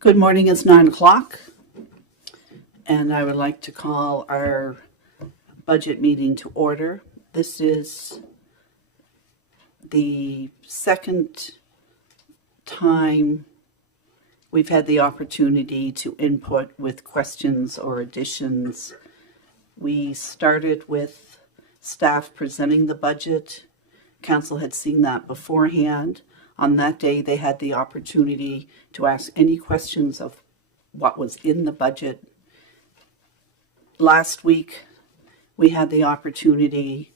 Good morning, it's 9 o'clock, and I would like to call our budget meeting to order. This is the second time we've had the opportunity to input with questions or additions. We started with staff presenting the budget. Council had seen that beforehand. On that day, they had the opportunity to ask any questions of what was in the budget. Last week, we had the opportunity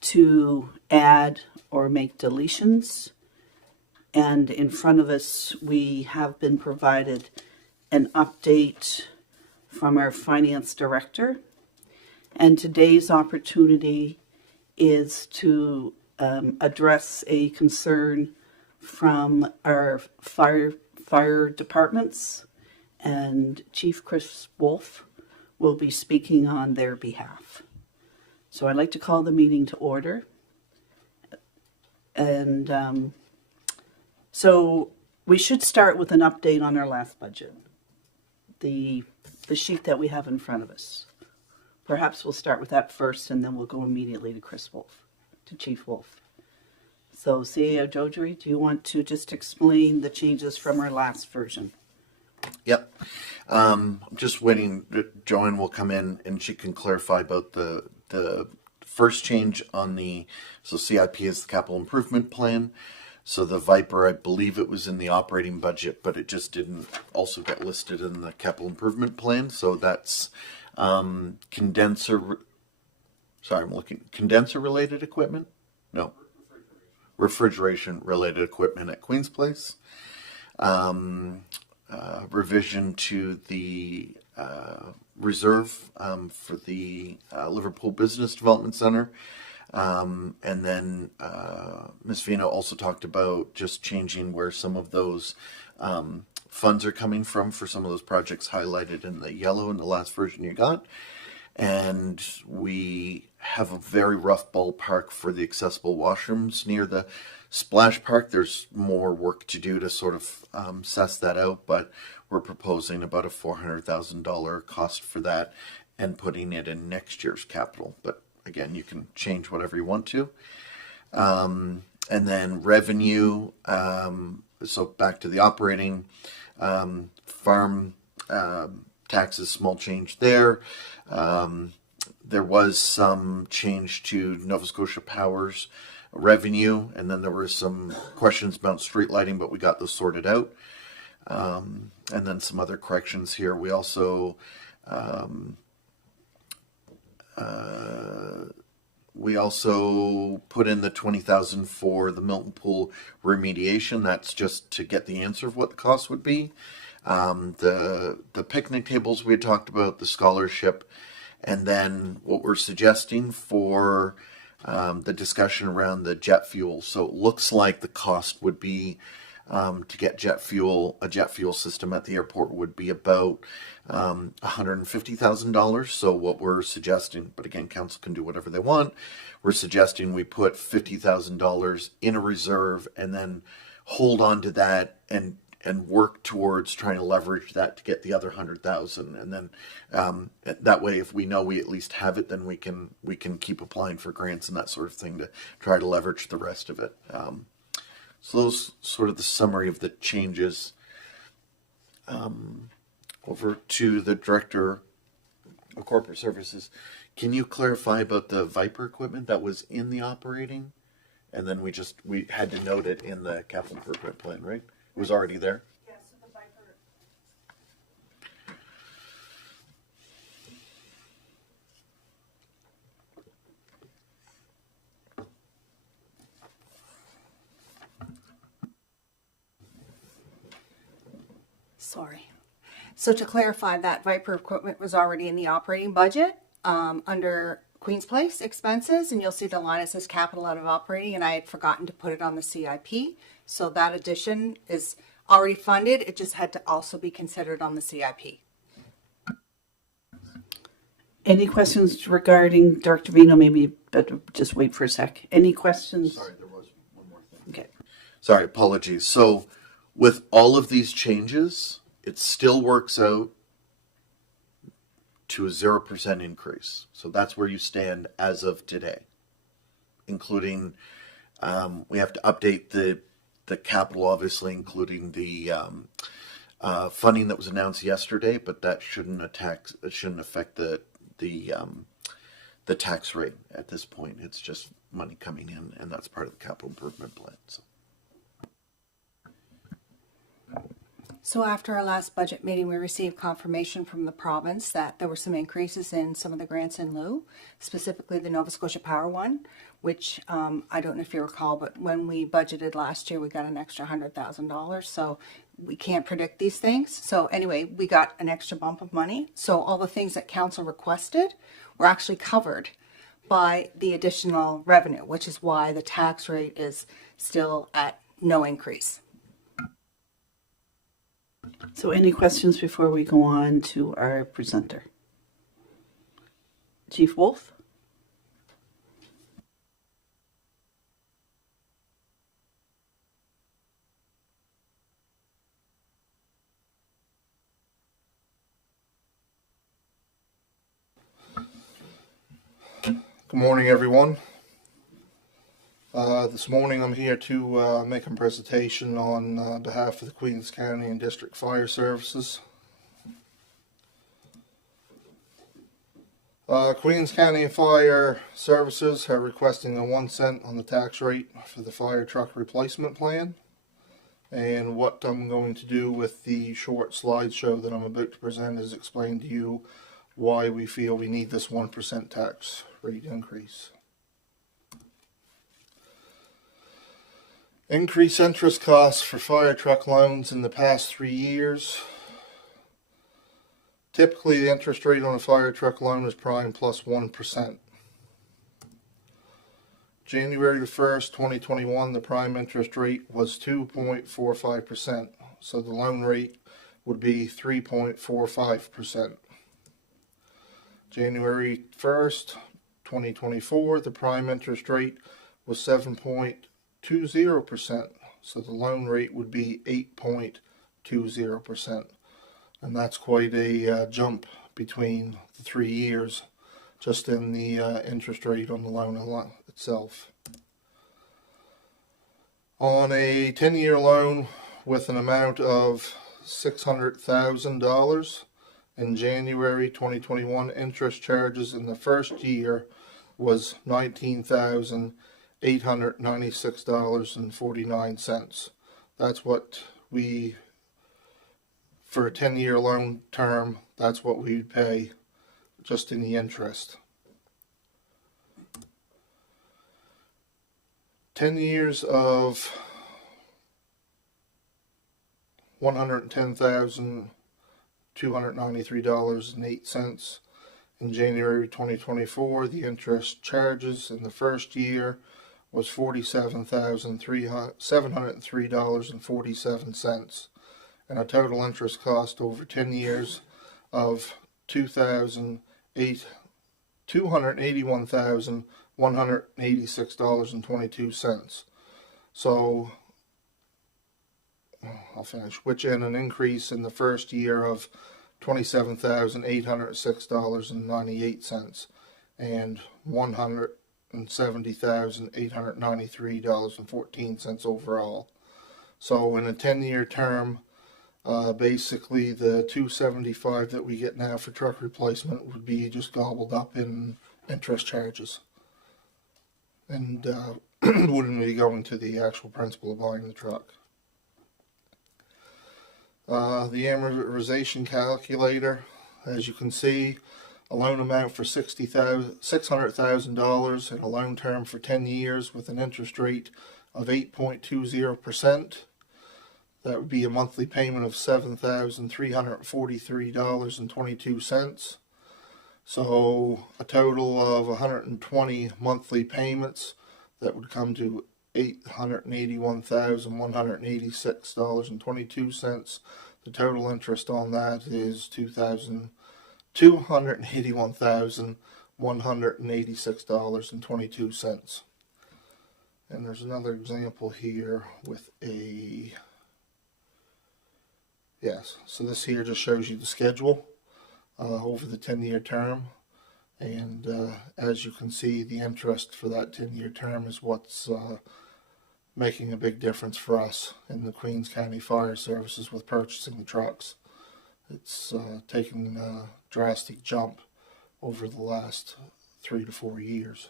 to add or make deletions. And in front of us, we have been provided an update from our finance director. And today's opportunity is to address a concern from our fire departments, and Chief Chris Wolf will be speaking on their behalf. So I'd like to call the meeting to order. And so we should start with an update on our last budget, the sheet that we have in front of us. Perhaps we'll start with that first, and then we'll go immediately to Chris Wolf, to Chief Wolf. So, CEO Jodry, do you want to just explain the changes from our last version? Yep. I'm just waiting. Joanne will come in and she can clarify about the first change on so CIP is the capital improvement plan. So the Viper, I believe it was in the operating budget, but it just didn't also get listed in the capital improvement plan. So that's condenser related equipment? No. Refrigeration related equipment at Queen's Place. Revision to the reserve for the Liverpool Business Development Center. And then Ms. Vino also talked about just changing where some of those funds are coming from for some of those projects highlighted in the yellow in the last version you got. And we have a very rough ballpark for the accessible washrooms near the splash park. There's more work to do to sort of suss that out, but we're proposing about a $400,000 cost for that and putting it in next year's capital. But again, you can change whatever you want to. And then revenue, so back to the operating, farm taxes, small change there. There was some change to Nova Scotia Power's revenue, and then there were some questions about street lighting, but we got those sorted out. And then some other corrections here. We also put in the $20,000 for the Milton Pool remediation. That's just to get the answer of what the cost would be. The picnic tables we had talked about, the scholarship, and then what we're suggesting for the discussion around the jet fuel. So it looks like the cost would be to get a jet fuel system at the airport would be about $150,000. So what we're suggesting, but again, council can do whatever they want. We're suggesting we put $50,000 in a reserve and then hold on to that and work towards trying to leverage that to get the other 100,000. And then that way, if we know we at least have it, then we can keep applying for grants and that sort of thing to try to leverage the rest of it. So those sort of the summary of the changes. Over to the Director of Corporate Services. Can you clarify about the Viper equipment that was in the operating? And then we had to note it in the capital improvement plan, right? It was already there? Yes, so the Viper. Sorry. So to clarify, that Viper equipment was already in the operating budget under Queen's Place expenses, and you'll see the line that says capital out of operating, and I had forgotten to put it on the CIP. So that addition is already funded. It just had to also be considered on the CIP. Any questions regarding Dr. Vino? Maybe better just wait for a sec. Any questions? Sorry, there was one more thing. Okay. Sorry, apologies. So with all of these changes, it still works out to a 0% increase. So that's where you stand as of today, including we have to update the capital, obviously, including the funding that was announced yesterday, but that shouldn't affect the tax rate at this point. It's just money coming in, and that's part of the capital improvement plan. So after our last budget meeting, we received confirmation from the province that there were some increases in some of the grants in lieu, specifically the Nova Scotia Power one, which I don't know if you recall, but when we budgeted last year, we got an extra $100,000. So we can't predict these things. So anyway, we got an extra bump of money. So all the things that council requested were actually covered by the additional revenue, which is why the tax rate is still at no increase. So any questions before we go on to our presenter? Chief Wolf? Good morning, everyone. This morning I'm here to make a presentation on behalf of the Queens County and District Fire Services. Queens County Fire Services are requesting a 1 cent on the tax rate for the fire truck replacement plan. And what I'm going to do with the short slideshow that I'm about to present is explain to you why we feel we need this 1% tax rate increase. Increased interest costs for fire truck loans in the past 3 years. Typically, the interest rate on a fire truck loan is prime plus 1%. January the 1st, 2021, the prime interest rate was 2.45%, so the loan rate would be 3.45%. January 1st, 2024, the prime interest rate was 7.20%, so the loan rate would be 8.20%. And that's quite a jump between the 3 years just in the interest rate on the loan itself. On a 10-year loan with an amount of $600,000, in January 2021, interest charges in the first year was $19,896.49. That's what we, for a 10-year loan term, that's what we'd pay just in the interest. 10 years of $110,293.08. In January 2024, the interest charges in the first year was $47,703.47, and a total interest cost over 10 years of $281,186.22. So I'll finish, which in an increase in the first year of $27,806.98 and $170,893.14 overall. So in a 10-year term, basically the $275 that we get now for truck replacement would be just gobbled up in interest charges, and wouldn't be going to the actual principal of buying the truck. The amortization calculator, as you can see, a loan amount for $600,000 and a loan term for 10 years with an interest rate of 8.20%. That would be a monthly payment of $7,343.22. So a total of 120 monthly payments that would come to $881,186.22. The total interest on that is $281,186.22. And there's another example here with a Yes, so this here just shows you the schedule over the 10-year term. And as you can see, the interest for that 10-year term is what's making a big difference for us in the Queens County Fire Services with purchasing the trucks. It's taken a drastic jump over the last 3 to 4 years.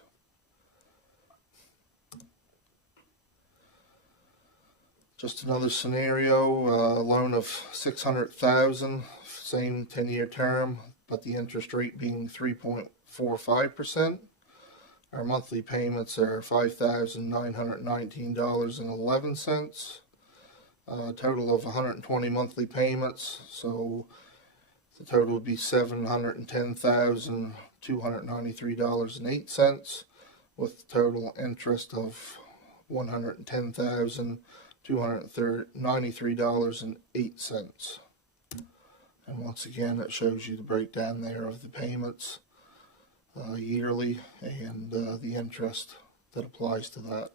Just another scenario, a loan of $600,000, same 10-year term, but the interest rate being 3.45%. Our monthly payments are $5,919.11. A total of 120 monthly payments, so the total would be $710,293.08, with total interest of $110,293.08. And once again, it shows you the breakdown there of the payments yearly and the interest that applies to that.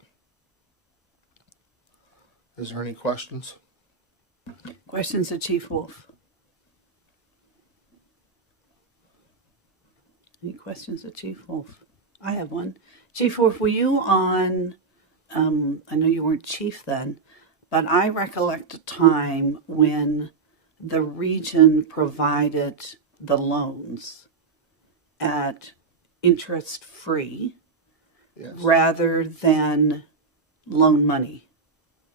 Is there any questions? Questions of Chief Wolf? Any questions of Chief Wolf? I have one. Chief Wolf, were you on, I know you weren't chief then, but I recollect a time when the region provided the loans at interest-free Yes. rather than loan money.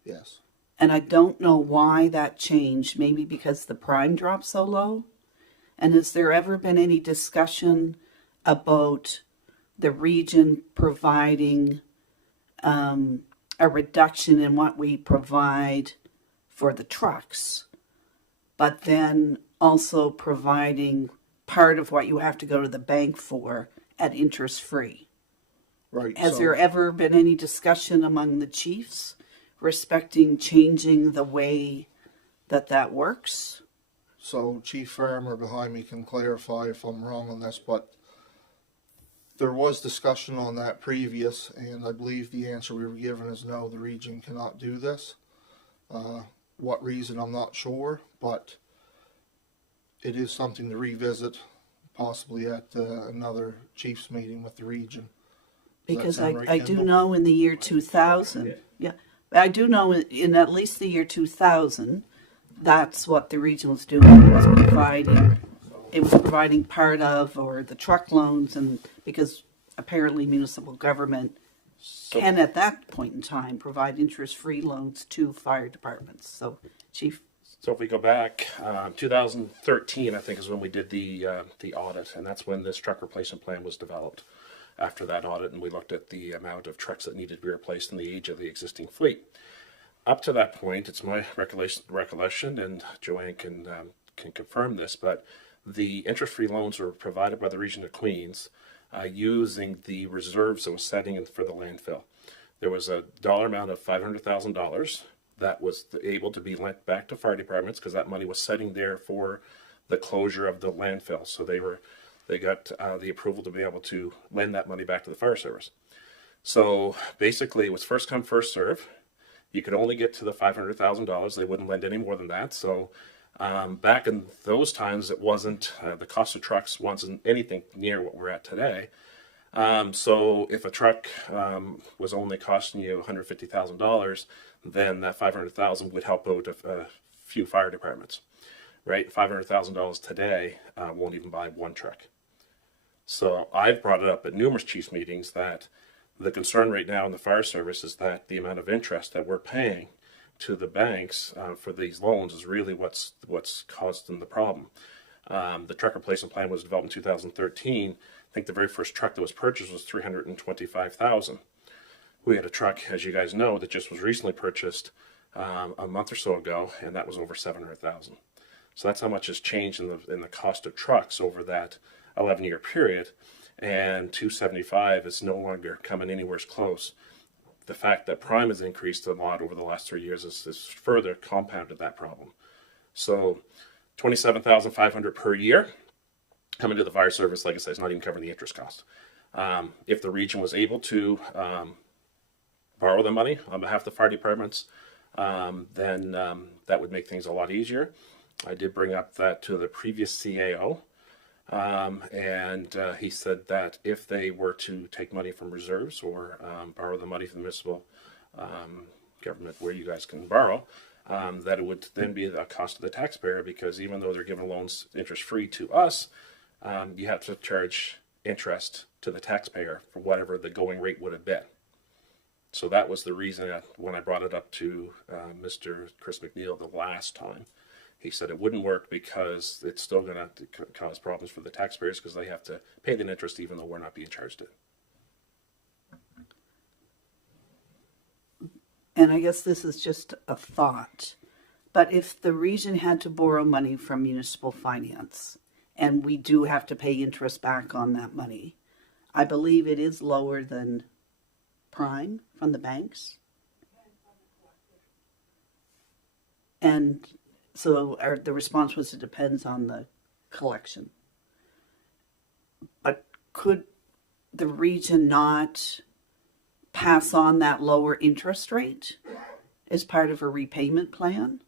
Yes. And I don't know why that changed. Maybe because the prime dropped so low? And has there ever been any discussion about the region providing a reduction in what we provide for the trucks, but then also providing part of what you have to go to the bank for at interest-free? Right. Has there ever been any discussion among the chiefs respecting changing the way that that works? So Chief Farmer behind me can clarify if I'm wrong on this, but there was discussion on that previous, and I believe the answer we were given is no, the region cannot do this. What reason, I'm not sure, but it is something to revisit, possibly at another chief's meeting with the region. Because sound right, I do Kendall? know in the year 2000, yeah, I do know in at least the year 2000, that's what the region was doing. It was providing part of, or the truck loans, and because apparently municipal government can at that point in time provide interest-free loans to fire departments. So, Chief. So if we go back, 2013, I think, is when we did the audit, and that's when this truck replacement plan was developed. After that audit, and we looked at the amount of trucks that needed to be replaced and the age of the existing fleet. Up to that point, it's my recollection, and Joanne can confirm this, but the interest-free loans were provided by the region of Queens using the reserves that was setting in for the landfill. There was a dollar amount of $500,000 that was able to be lent back to fire departments because that money was setting there for the closure of the landfill. So they got the approval to be able to lend that money back to the fire service. So basically, it was first come, first serve. You could only get to the $500,000. They wouldn't lend any more than that. So back in those times, it wasn't the cost of trucks wasn't anything near what we're at today. So if a truck was only costing you $150,000, then that $500,000 would help out a few fire departments, right? $500,000 today won't even buy one truck. So I've brought it up at numerous chiefs meetings that the concern right now in the fire service is that the amount of interest that we're paying to the banks for these loans is really what's caused them the problem. The truck replacement plan was developed in 2013. I think the very first truck that was purchased was $325,000. We had a truck, as you guys know, that just was recently purchased a month or so ago, and that was over $700,000. So that's how much has changed in the cost of trucks over that 11-year period. And 275 is no longer coming anywhere close. The fact that prime has increased a lot over the last 3 years has further compounded that problem. So $27,500 per year coming to the fire service, like I said, it's not even covering the interest cost. If the region was able to borrow the money on behalf of the fire departments, then that would make things a lot easier. I did bring up that to the previous CAO, and he said that if they were to take money from reserves or borrow the money from the municipal government where you guys can borrow, that it would then be the cost of the taxpayer, because even though they're giving loans interest free to us, you have to charge interest to the taxpayer for whatever the going rate would have been. So that was the reason that when I brought it up to Mr. Chris McNeil the last time, he said it wouldn't work because it's still going to cause problems for the taxpayers because they have to pay the interest even though we're not being charged it. And I guess this is just a thought, but if the region had to borrow money from municipal finance, and we do have to pay interest back on that money, I believe it is lower than prime from the banks. And so the response was it depends on the collection. But could the region not pass on that lower interest rate as part of a repayment plan?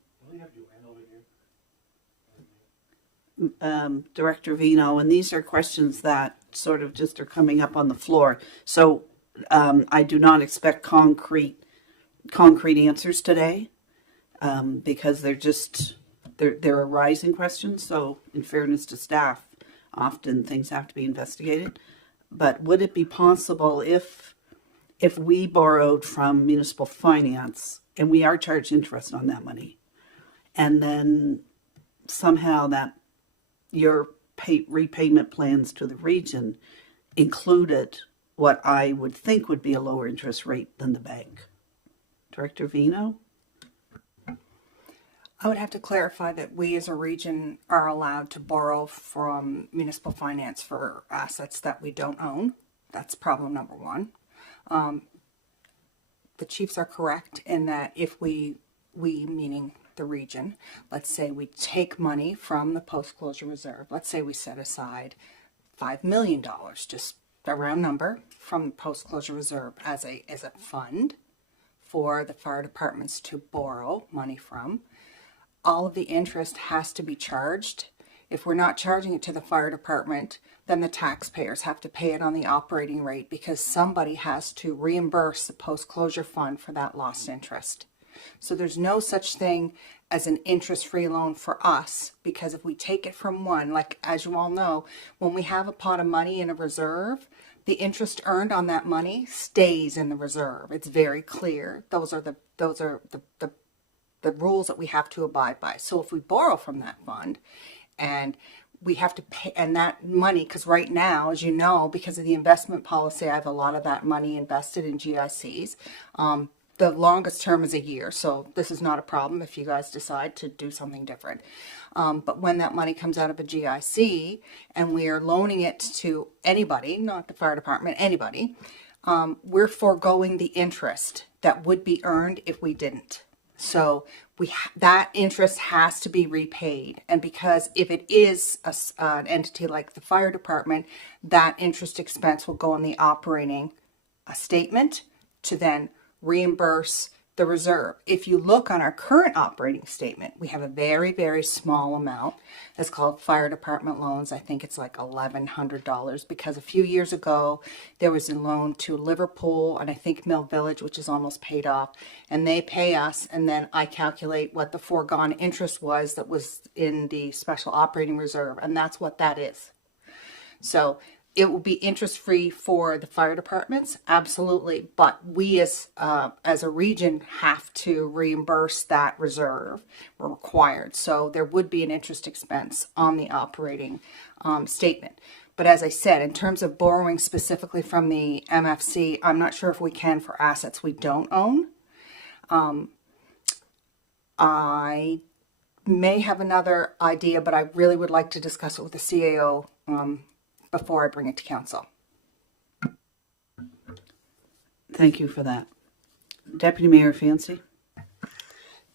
Director Vino, and these are questions that sort of just are coming up on the floor. So I do not expect concrete answers today because they're arising questions. So in fairness to staff, often things have to be investigated. But would it be possible if we borrowed from municipal finance and we are charged interest on that money, and then somehow that your repayment plans to the region included what I would think would be a lower interest rate than the bank? Director Vino? I would have to clarify that we as a region are allowed to borrow from municipal finance for assets that we don't own. That's problem number one. The chiefs are correct in that if we meaning the region, let's say we take money from the post-closure reserve, let's say we set aside $5 million, just a round number, from the post-closure reserve as a fund for the fire departments to borrow money from. All of the interest has to be charged. If we're not charging it to the fire department, then the taxpayers have to pay it on the operating rate because somebody has to reimburse the post-closure fund for that lost interest. So there's no such thing as an interest-free loan for us, because if we take it from one, like as you all know, when we have a pot of money in a reserve, the interest earned on that money stays in the reserve. It's very clear. Those are the rules that we have to abide by. So if we borrow from that fund and we have to pay, and that money, because right now, as you know, because of the investment policy, I have a lot of that money invested in GICs. The longest term is a year, so this is not a problem if you guys decide to do something different. But when that money comes out of a GIC and we are loaning it to anybody, not the fire department, anybody, we're foregoing the interest that would be earned if we didn't. So that interest has to be repaid. And because if it is an entity like the fire department, that interest expense will go on the operating statement to then reimburse the reserve. If you look on our current operating statement, we have a very, very small amount that's called fire department loans. I think it's like $1,100 because a few years ago there was a loan to Liverpool and I think Mill Village, which is almost paid off, and they pay us, and then I calculate what the foregone interest was that was in the special operating reserve, and that's what that is. So it will be interest-free for the fire departments, absolutely. But we as a region have to reimburse that reserve. We're required. So there would be an interest expense on the operating statement. But as I said, in terms of borrowing specifically from the MFC, I'm not sure if we can for assets we don't own. I may have another idea, but I really would like to discuss it with the CAO before I bring it to council. Thank you for that. Deputy Mayor Fancy?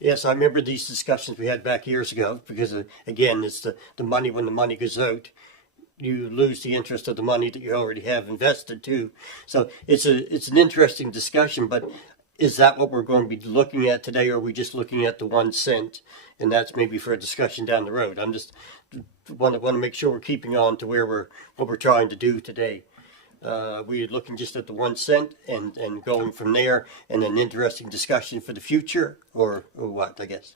Yes, I remember these discussions we had back years ago because, again, it's the money. When the money goes out, you lose the interest of the money that you already have invested too. So it's an interesting discussion, but is that what we're going to be looking at today, or are we just looking at the 1 cent? And that's maybe for a discussion down the road. I'm just want to make sure we're keeping on to what we're trying to do today. We're looking just at the 1 cent and going from there, and an interesting discussion for the future, or what, I guess.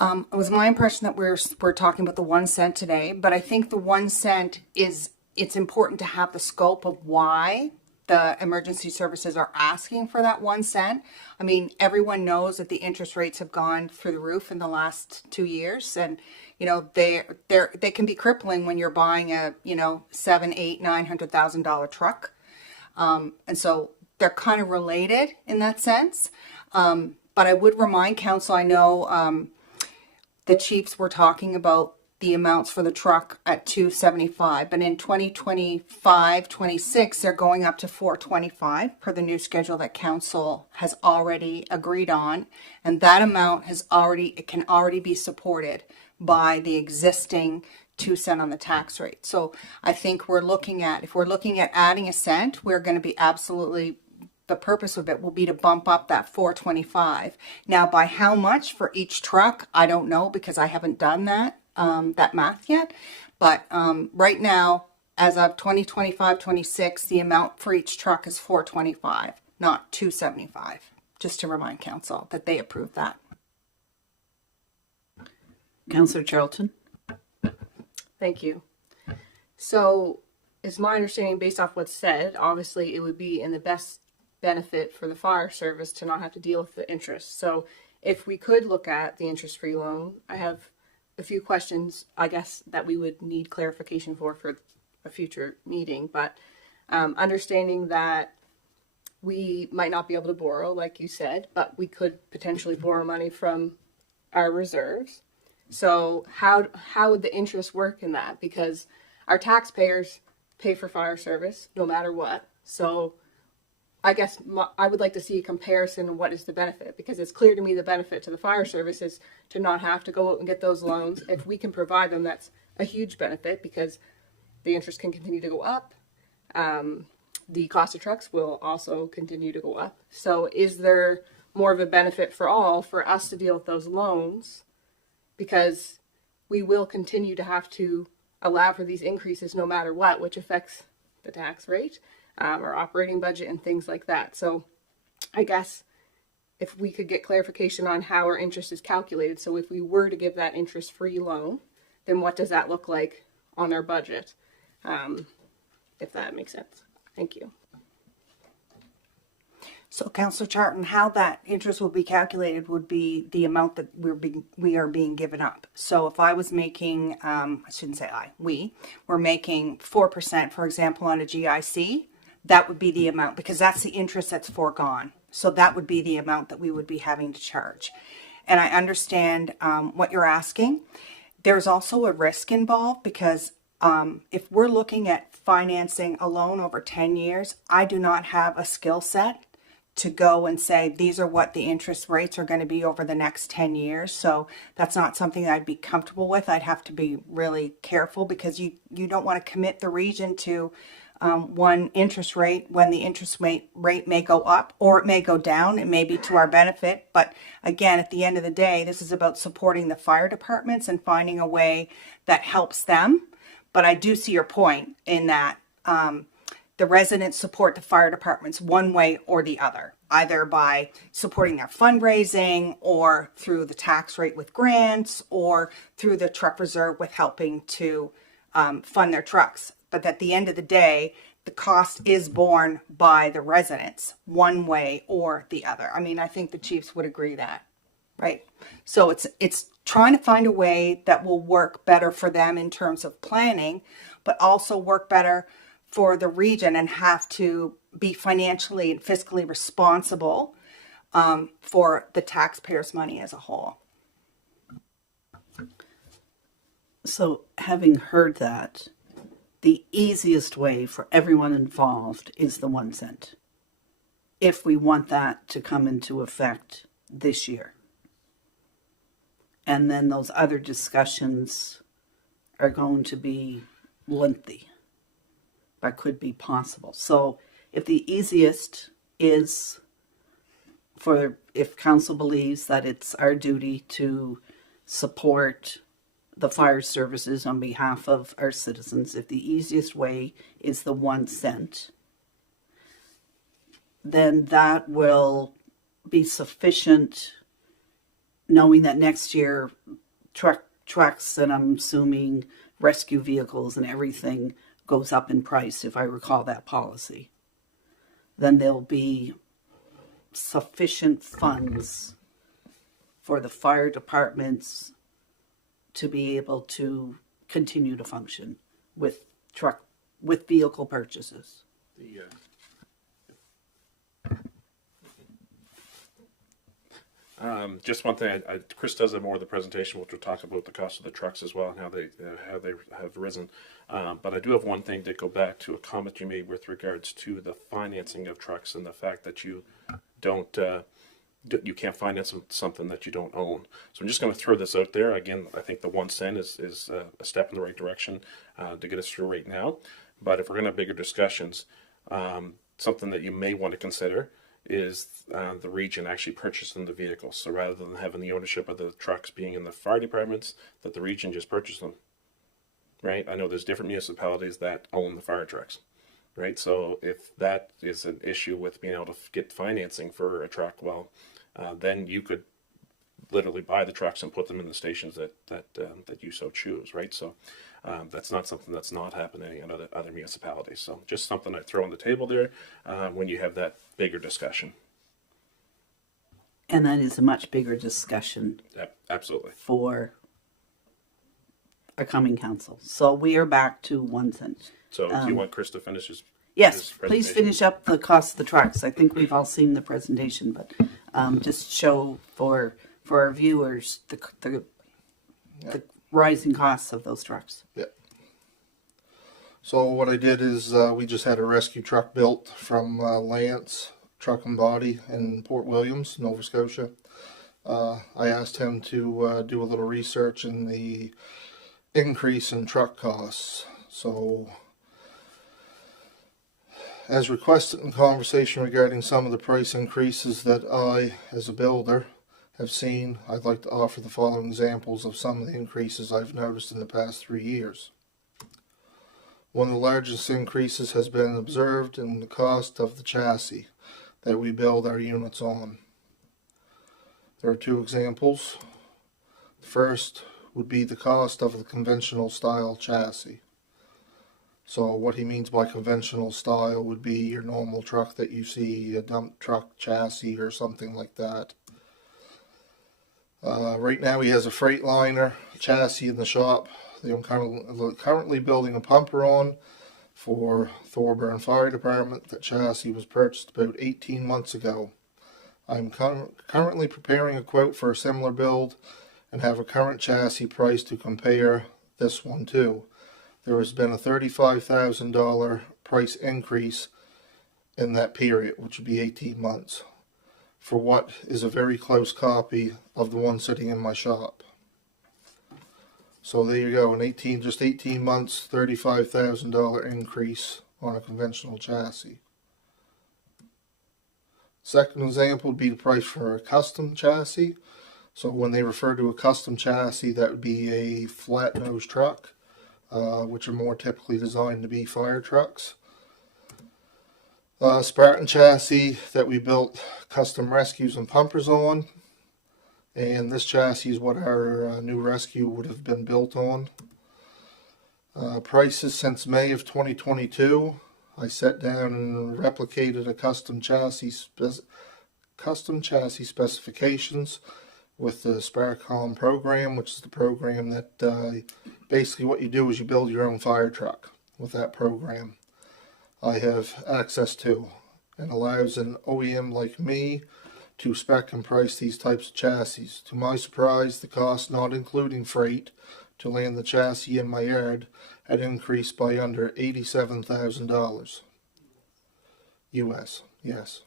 It was my impression that we're talking about the 1 cent today, but I think the 1 cent it's important to have the scope of why the emergency services are asking for that 1 cent. I mean, everyone knows that the interest rates have gone through the roof in the last 2 years, and you know they can be crippling when you're buying a $700,000, $800,000, $900,000 truck, and so they're kind of related in that sense. But I would remind council, I know the chiefs were talking about the amounts for the truck at $275, but in 2025-26 they're going up to $425 per the new schedule that council has already agreed on, and that amount can already be supported by the existing 2 cent on the tax rate. So I think if we're looking at adding a cent, we're going to be absolutely, the purpose of it will be to bump up that 425. Now, by how much for each truck, I don't know, because I haven't done that math yet. But right now, as of 2025-26, the amount for each truck is 425, not 275. Just to remind council that they approved that. Councillor Charlton? Thank you. So, it's my understanding, based off what's said, obviously it would be in the best benefit for the fire service to not have to deal with the interest. So if we could look at the interest-free loan, I have a few questions, I guess, that we would need clarification for a future meeting. But understanding that we might not be able to borrow, like you said, but we could potentially borrow money from our reserves. So how would the interest work in that? Because our taxpayers pay for fire service no matter what. So I guess I would like to see a comparison of what is the benefit, because it's clear to me the benefit to the fire service is to not have to go out and get those loans. If we can provide them, that's a huge benefit, because the interest can continue to go up. The cost of trucks will also continue to go up. So is there more of a benefit for all for us to deal with those loans? Because we will continue to have to allow for these increases no matter what, which affects the tax rate. Our operating budget and things like that. So I guess if we could get clarification on how our interest is calculated. So if we were to give that interest-free loan, then what does that look like on our budget? If that makes sense. Thank you. So, Councillor Charlton, how that interest will be calculated would be the amount that we are being given up. So if I was making, we were making 4%, for example, on a GIC, that would be the amount, because that's the interest that's foregone. So that would be the amount that we would be having to charge. And I understand what you're asking. There's also a risk involved, because if we're looking at financing a loan over 10 years, I do not have a skill set to go and say, these are what the interest rates are going to be over the next 10 years. So that's not something I'd be comfortable with. I'd have to be really careful, because you don't want to commit the region to one interest rate when the interest rate may go up or it may go down. It may be to our benefit. But again, at the end of the day, this is about supporting the fire departments and finding a way that helps them. But I do see your point in that the residents support the fire departments one way or the other, either by supporting their fundraising or through the tax rate with grants or through the truck reserve with helping to fund their trucks. But at the end of the day, the cost is borne by the residents one way or the other. I mean, I think the chiefs would agree that, right? So it's trying to find a way that will work better for them in terms of planning, but also work better for the region and have to be financially and fiscally responsible for the taxpayers' money as a whole. So having heard that, the easiest way for everyone involved is the 1 cent, if we want that to come into effect this year. And then those other discussions are going to be lengthy, but could be possible. So if the easiest is if council believes that it's our duty to support the fire services on behalf of our citizens, if the easiest way is the 1 cent, then that will be sufficient, knowing that next year trucks and I'm assuming rescue vehicles and everything goes up in price, if I recall that policy. Then there'll be sufficient funds for the fire departments to be able to continue to function with vehicle purchases. Just one thing, Chris does have more of the presentation, which will talk about the cost of the trucks as well and how they have risen. But I do have one thing to go back to a comment you made with regards to the financing of trucks and the fact that you don't you can't finance something that you don't own. So I'm just going to throw this out there again. I think the 1 cent is a step in the right direction to get us through right now. But if we're going to have bigger discussions, something that you may want to consider is the region actually purchasing the vehicles. So rather than having the ownership of the trucks being in the fire departments, that the region just purchase them, right? I know there's different municipalities that own the fire trucks, right? So if that is an issue with being able to get financing for a truck, well, then you could literally buy the trucks and put them in the stations that you so choose, right? So that's not something that's not happening in other municipalities. So just something I throw on the table there when you have that bigger discussion. And that is a much bigger discussion. Yep, absolutely. For a coming council. So we are back to 1 cent. So do you want Chris to finish his Yes, his please presentation? finish up the cost of the trucks. I think we've all seen the presentation, but just show for our viewers the rising costs of those trucks. Yeah. So what I did is we just had a rescue truck built from Lance Truck and Body in Port Williams, Nova Scotia. I asked him to do a little research in the increase in truck costs. So as requested in conversation regarding some of the price increases that I, as a builder, have seen, I'd like to offer the following examples of some of the increases I've noticed in the past 3 years. One of the largest increases has been observed in the cost of the chassis that we build our units on. There are 2 examples. The first would be the cost of the conventional style chassis. So what he means by conventional style would be your normal truck that you see, a dump truck chassis or something like that. Right now he has a Freightliner chassis in the shop that I'm currently building a pumper on for Thorburn Fire Department. That chassis was purchased about 18 months ago. I'm currently preparing a quote for a similar build and have a current chassis price to compare this one to. There has been a $35,000 price increase in that period, which would be 18 months, for what is a very close copy of the one sitting in my shop. So there you go, in just 18 months, $35,000 increase on a conventional chassis. Second example would be the price for a custom chassis. So when they refer to a custom chassis, that would be a flat nose truck, which are more typically designed to be fire trucks. Spartan chassis that we built custom rescues and pumpers on. And this chassis is what our new rescue would have been built on. Prices since May of 2022. I sat down and replicated a custom chassis specifications with the Sparcom program, which is the program that basically what you do is you build your own fire truck with that program. I have access to and allows an OEM like me to spec and price these types of chassis. To my surprise, the cost, not including freight, to land the chassis in my yard had increased by under $87,000 US. Yes.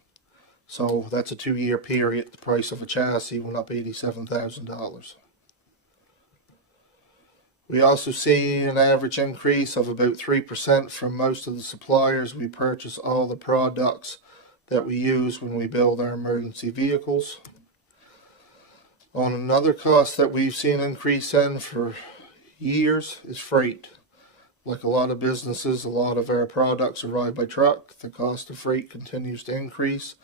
So that's a 2-year period. The price of a chassis went up $87,000. We also see an average increase of about 3% from most of the suppliers. We purchase all the products that we use when we build our emergency vehicles. On another cost that we've seen increase in for years is freight. Like a lot of businesses, a lot of our products arrive by truck. The cost of freight continues to increase,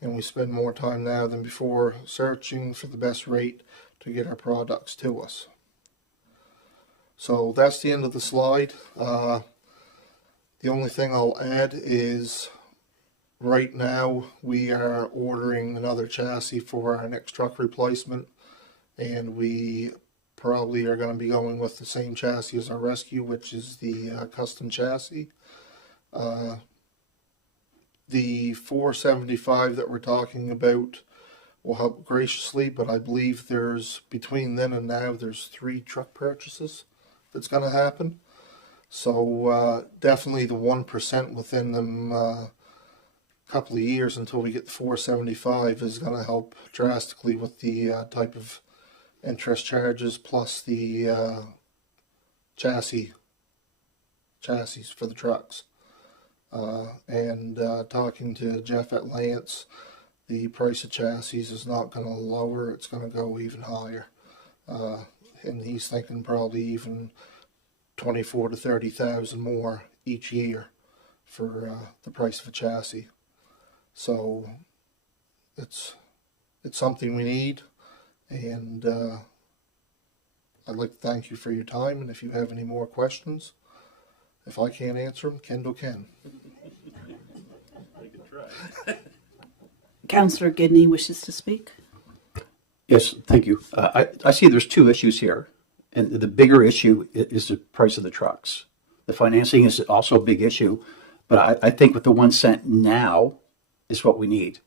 and we spend more time now than before searching for the best rate to get our products to us. So that's the end of the slide. The only thing I'll add is right now we are ordering another chassis for our next truck replacement, and we probably are going to be going with the same chassis as our rescue, which is the custom chassis. The 475 that we're talking about will help graciously, but I believe there's, between then and now, there's 3 truck purchases that's going to happen. So definitely the 1% within them couple of years until we get the 475 is going to help drastically with the type of interest charges, plus the chassis for the trucks. And talking to Jeff at Lance, the price of chassis is not going to lower, it's going to go even higher. And he's thinking probably even 24 to 30,000 more each year for the price of a chassis. So it's something we need, and I'd like to thank you for your time. And if you have any more questions, if I can't answer them, Kendall can. Councillor Gidney wishes to speak. Yes, thank you. I see there's 2 issues here, and the bigger issue is the price of the trucks. The financing is also a big issue, but I think with the 1 cent now is what we need.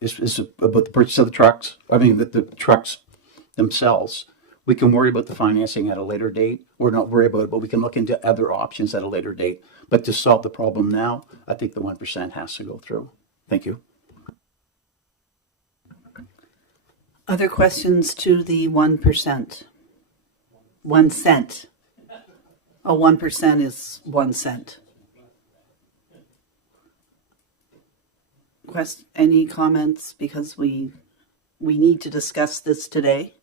Is about the purchase of the trucks. I mean, the trucks themselves. We can worry about the financing at a later date, or not worry about it, but we can look into other options at a later date. But to solve the problem now, I think the 1% has to go through. Thank you. Other questions to the 1%? 1 cent. Oh, 1% is 1 cent. Any comments? Because we need to discuss this today,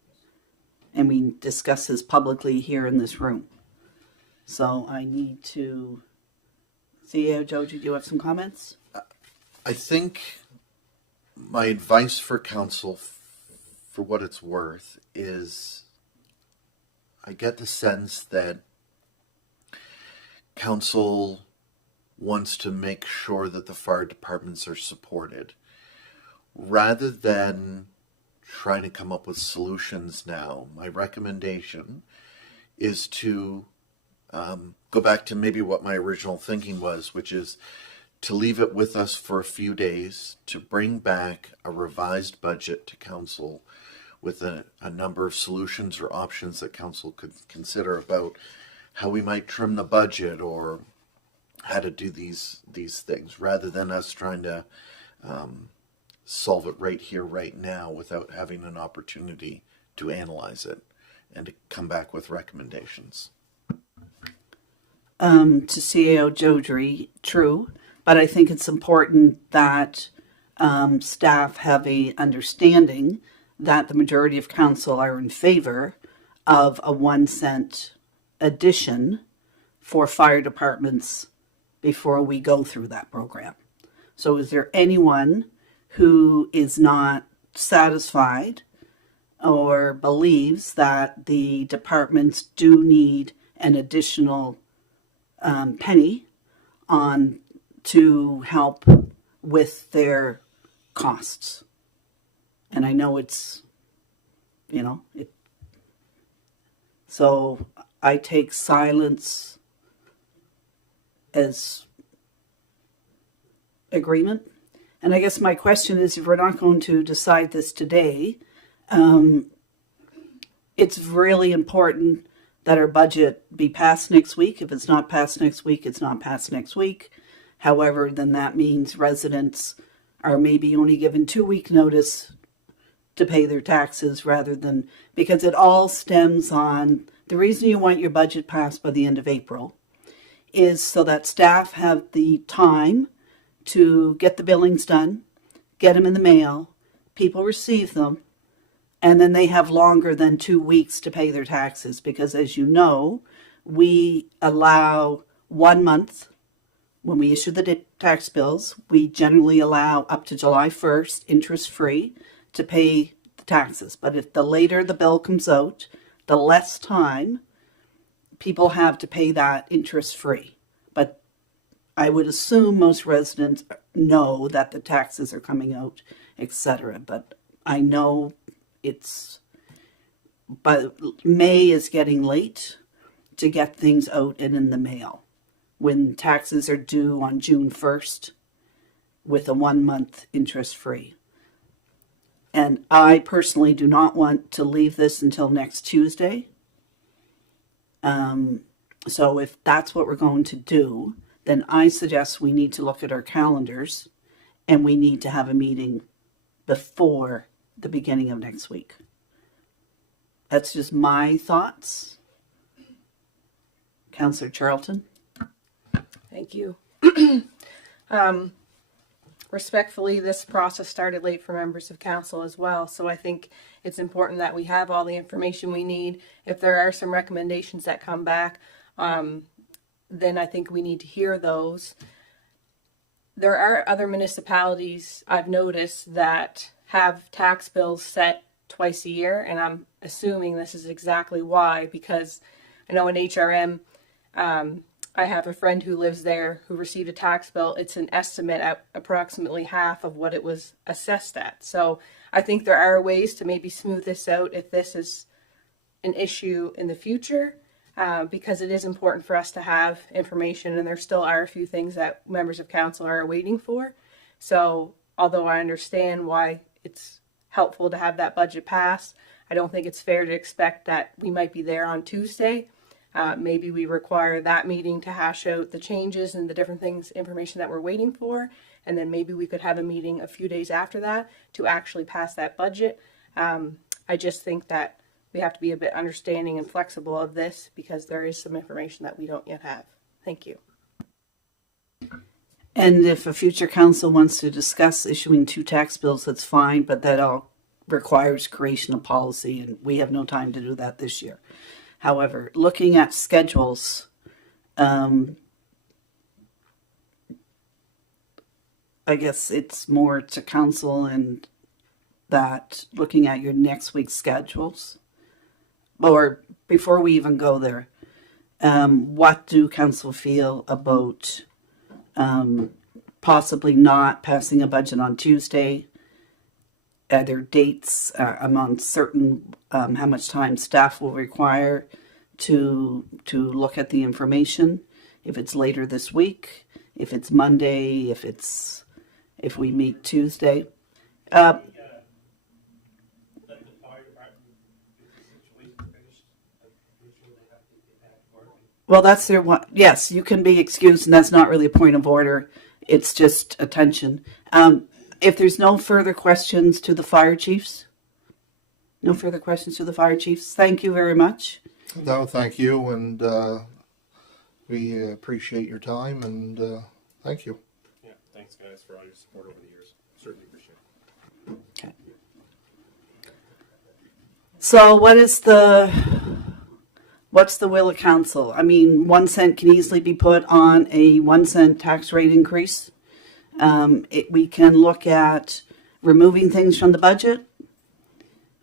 and we discuss this publicly here in this room. So I need to. Theo, Joji, do you have some comments? I think my advice for council, for what it's worth, is I get the sense that council wants to make sure that the fire departments are supported, rather than trying to come up with solutions now. My recommendation is to go back to maybe what my original thinking was, which is to leave it with us for a few days, to bring back a revised budget to council with a number of solutions or options that council could consider about how we might trim the budget or how to do these things, rather than us trying to solve it right here, right now, without having an opportunity to analyze it and to come back with recommendations. To CEO Jodry, true, but I think it's important that staff have a understanding that the majority of council are in favor of a 1 cent addition for fire departments before we go through that program. So is there anyone who is not satisfied or believes that the departments do need an additional penny on to help with their costs? And I know it's, so I take silence as agreement. And I guess my question is, if we're not going to decide this today, it's really important that our budget be passed next week. If it's not passed next week, it's not passed next week. However, then that means residents are maybe only given 2-week notice to pay their taxes, rather than, because it all stems on The reason you want your budget passed by the end of April is so that staff have the time to get the billings done, get them in the mail, people receive them, and then they have longer than 2 weeks to pay their taxes because, as you know, we allow 1 month. When we issue the tax bills, we generally allow up to July 1st, interest-free, to pay the taxes. But if the later the bill comes out, the less time people have to pay that interest-free. But I would assume most residents know that the taxes are coming out, etc. But I know but May is getting late to get things out and in the mail. When taxes are due on June 1st with a 1 month interest free. And I personally do not want to leave this until next Tuesday. So if that's what we're going to do, then I suggest we need to look at our calendars and we need to have a meeting before the beginning of next week. That's just my thoughts. Councillor Charlton? Thank you. Respectfully, this process started late for members of council as well, so I think it's important that we have all the information we need. If there are some recommendations that come back, then I think we need to hear those. There are other municipalities I've noticed that have tax bills set twice a year, and I'm assuming this is exactly why, because I know in HRM, I have a friend who lives there who received a tax bill. It's an estimate at approximately half of what it was assessed at. So I think there are ways to maybe smooth this out if this is an issue in the future, because it is important for us to have information, and there still are a few things that members of council are waiting for. So although I understand why it's helpful to have that budget passed, I don't think it's fair to expect that we might be there on Tuesday. Maybe we require that meeting to hash out the changes and the different things, information that we're waiting for. And then maybe we could have a meeting a few days after that to actually pass that budget. I just think that we have to be a bit understanding and flexible of this because there is some information that we don't yet have. Thank you. And if a future council wants to discuss issuing 2 tax bills, that's fine, but that all requires creation of policy, and we have no time to do that this year. However, looking at schedules, I guess it's more to council and that looking at your next week's schedules, or before we even go there, what do council feel about possibly not passing a budget on Tuesday? Are there dates? I'm uncertain how much time staff will require to look at the information. If it's later this week, if it's Monday, if we meet Tuesday. Well, that's their one. Yes, you can be excused, and that's not really a point of order. It's just attention. If there's no further questions to the fire chiefs, thank you very much. No, thank you, and we appreciate your time, and thank you. Yeah, thanks guys for all your support over the years. Certainly appreciate it. Okay. So what's the will of council? I mean, 1 cent can easily be put on a 1 cent tax rate increase. We can look at removing things from the budget.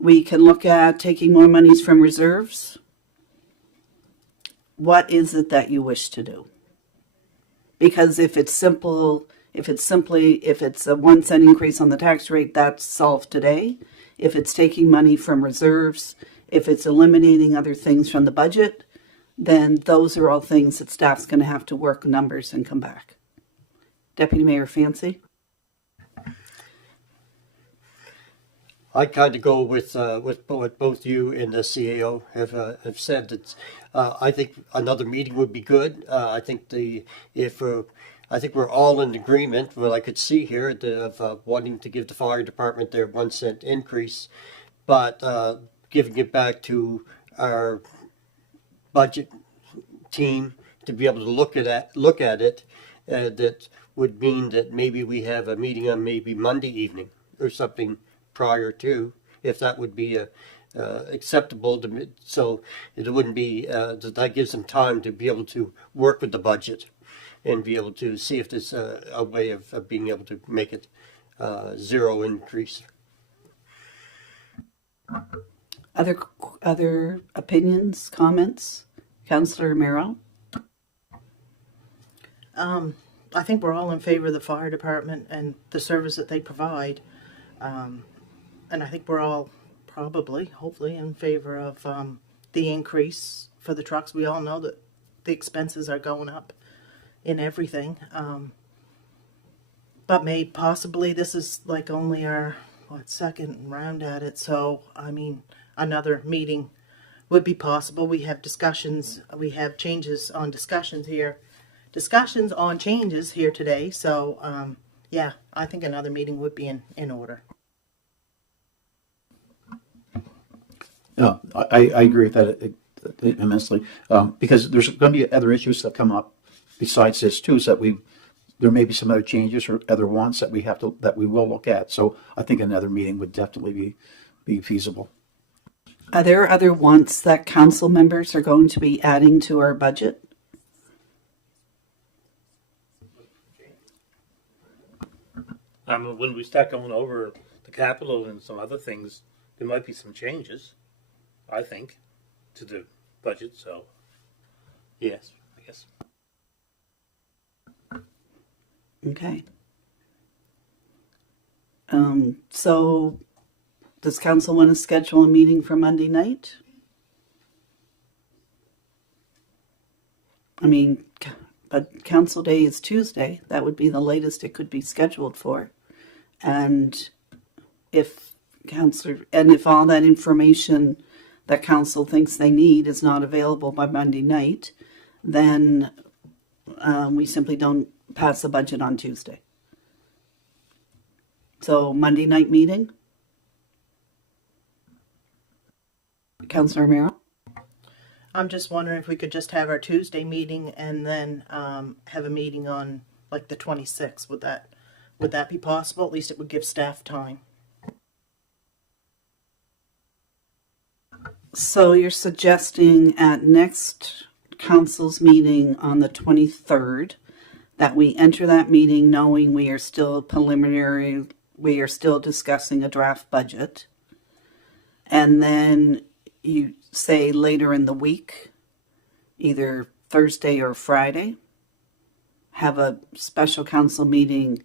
We can look at taking more monies from reserves. What is it that you wish to do? Because if it's a 1 cent increase on the tax rate, that's solved today. If it's taking money from reserves, if it's eliminating other things from the budget, then those are all things that staff's going to have to work numbers and come back. Deputy Mayor Fancy? I kind of go with what both you and the CAO have said. That I think another meeting would be good. I think I think we're all in agreement. Well, I could see here of wanting to give the fire department their 1 cent increase, but giving it back to our budget team to be able to look at it. That would mean that maybe we have a meeting on maybe Monday evening or something prior to, if that would be acceptable to me. So it wouldn't be, that gives them time to be able to work with the budget and be able to see if there's a way of being able to make it zero increase. Other opinions, comments? Councillor Miro? I think we're all in favor of the fire department and the service that they provide. And I think we're all probably, hopefully, in favor of the increase for the trucks. We all know that the expenses are going up in everything. But possibly this is like only our, second round at it. So, I mean, another meeting would be possible. We have discussions, we have changes on discussions on changes here today. So, yeah, I think another meeting would be in order. No, I agree with that immensely, because there's going to be other issues that come up besides this too, so that there may be some other changes or other wants that we will look at. So I think another meeting would definitely be feasible. Are there other wants that council members are going to be adding to our budget? When we start going over the capital and some other things, there might be some changes, I think, to the budget. So, yes, I guess. Okay. So does council want to schedule a meeting for Monday night? I mean, but council day is Tuesday. That would be the latest it could be scheduled for. And if all that information that council thinks they need is not available by Monday night, then we simply don't pass the budget on Tuesday. So Monday night meeting? Councillor Miro? I'm just wondering if we could just have our Tuesday meeting and then have a meeting on like the 26th. Would that be possible? At least it would give staff time. So you're suggesting at next council's meeting on the 23rd that we enter that meeting knowing we are still preliminary, we are still discussing a draft budget, and then you say later in the week, either Thursday or Friday, have a special council meeting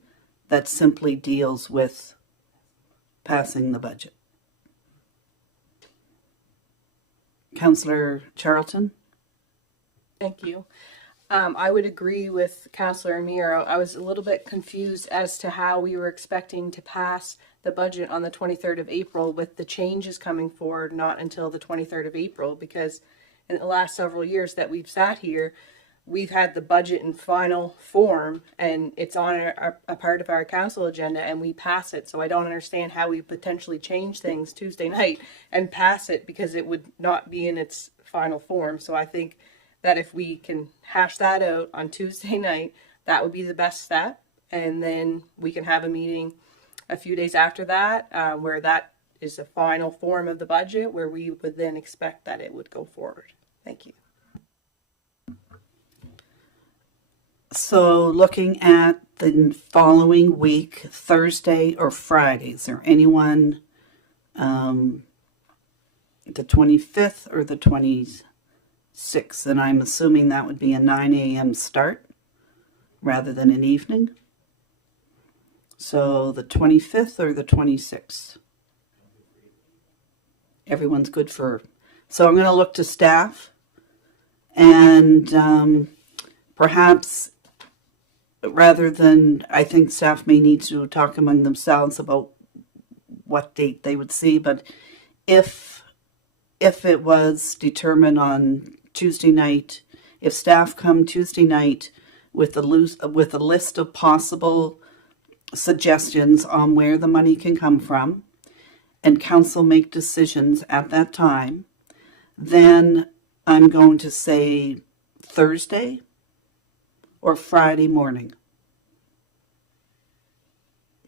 that simply deals with passing the budget. Councillor Charlton? Thank you. I would agree with Councillor Miro. I was a little bit confused as to how we were expecting to pass the budget on the 23rd of April with the changes coming forward not until the 23rd of April, because in the last several years that we've sat here, we've had the budget in final form and it's on a part of our council agenda and we pass it. So I don't understand how we potentially change things Tuesday night and pass it because it would not be in its final form. So I think that if we can hash that out on Tuesday night, that would be the best step. And then we can have a meeting a few days after that, where that is the final form of the budget, where we would then expect that it would go forward. Thank you. So looking at the following week, Thursday or Friday, is there anyone, the 25th or the 26th? And I'm assuming that would be a 9 a.m. start rather than an evening. So the 25th or the 26th? Everyone's good for... So I'm going to look to staff and perhaps... rather than, I think staff may need to talk among themselves about what date they would see, but if it was determined on Tuesday night, if staff come Tuesday night with a list of possible suggestions on where the money can come from, and council make decisions at that time, then I'm going to say Thursday or Friday morning.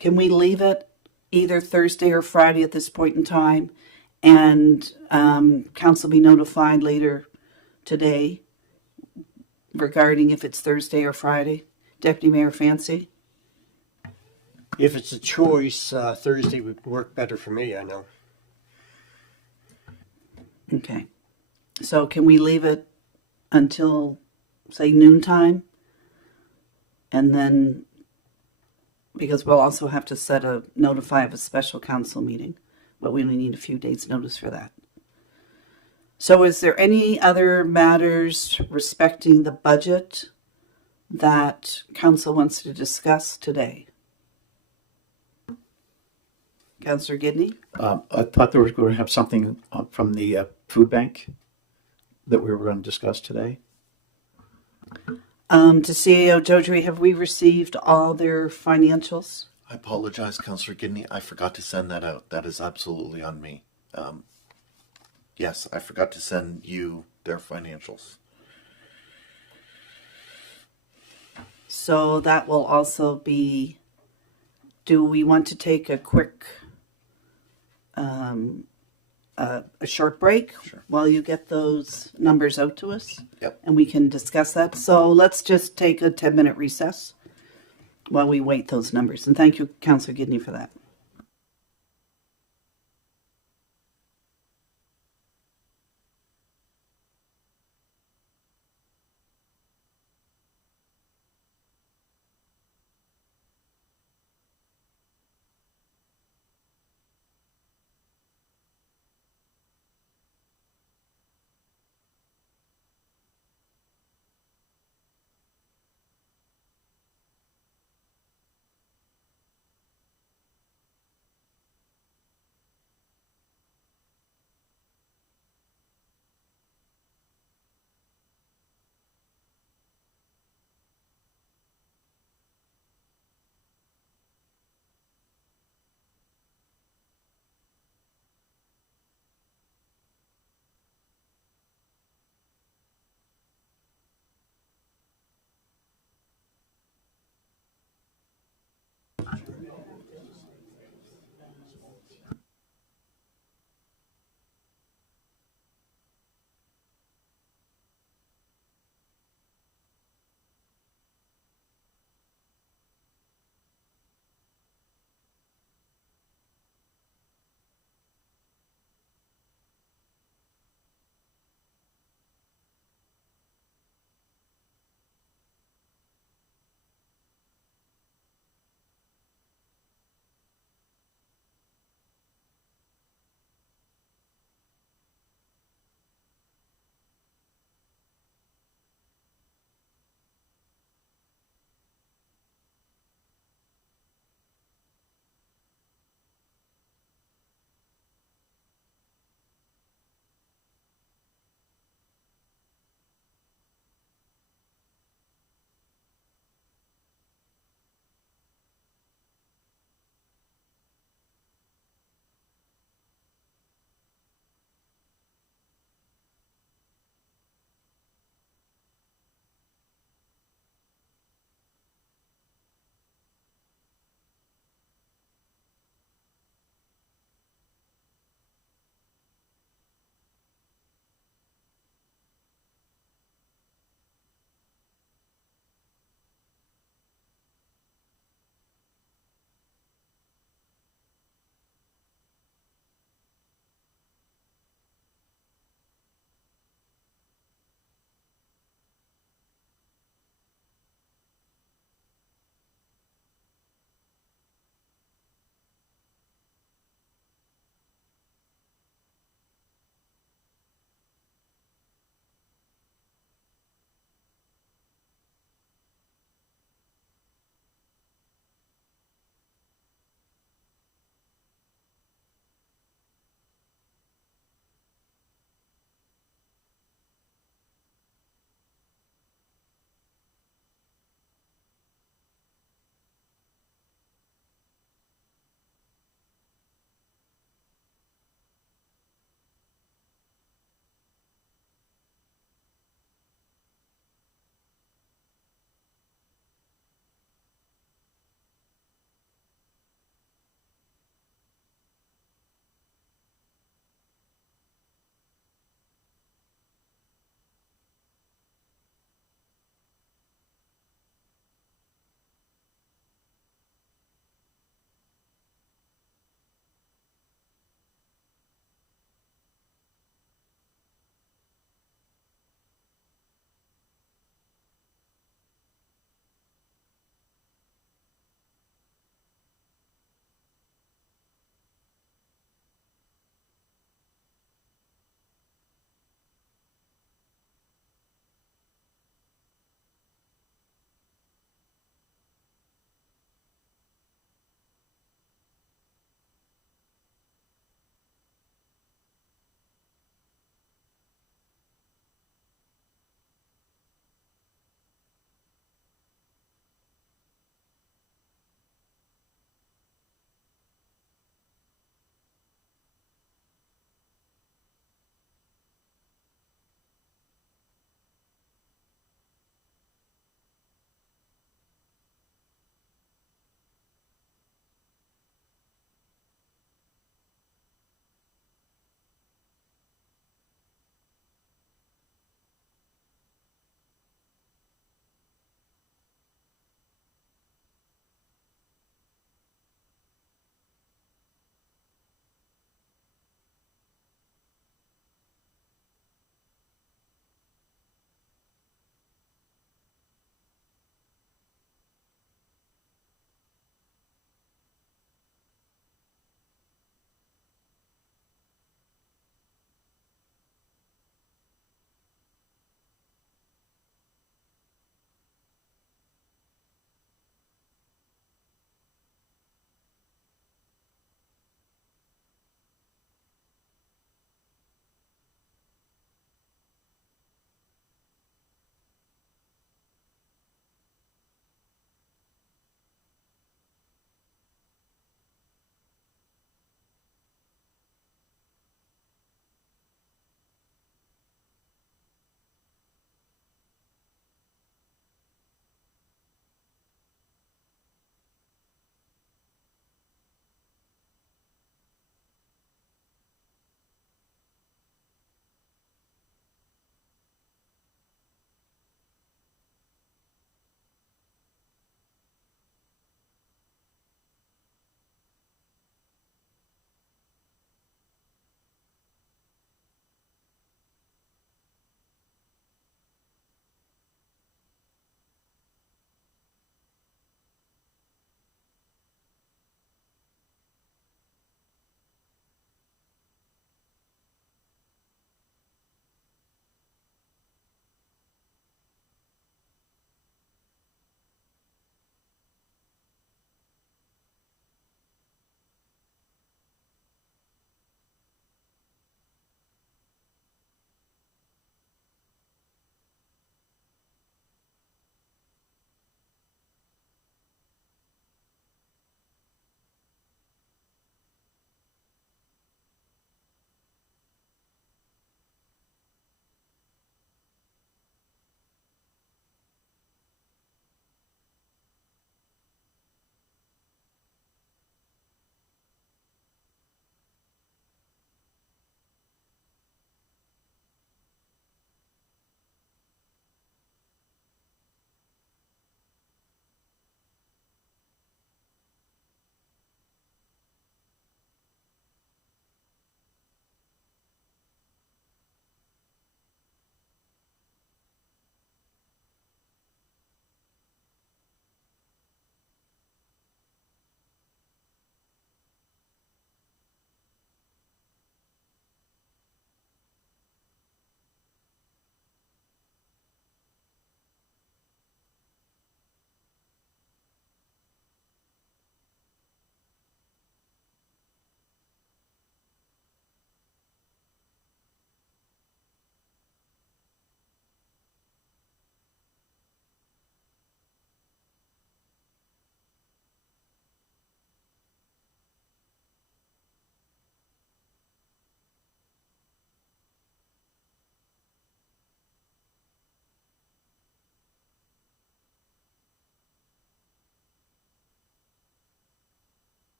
Can we leave it either Thursday or Friday at this point in time? And council be notified later today regarding if it's Thursday or Friday. Deputy Mayor Fancy? If it's a choice, Thursday would work better for me, I know. Okay. So can we leave it until, say, noontime? And then, because we'll also have to notify of a special council meeting, but we only need a few days' notice for that. So is there any other matters respecting the budget that council wants to discuss today? Councillor Gidney? I thought there was going to have something from the food bank that we were going to discuss today. To CAO Jodry, have we received all their financials? I apologize, Councillor Gidney. I forgot to send that out. That is absolutely on me. Yes, I forgot to send you their financials. So that will also be, do we want to take a quick, a short break Sure. while you get those numbers out to us? Yep. And we can discuss that. So let's just take a 10-minute recess while we wait those numbers. And thank you, Councillor Gidney, for that.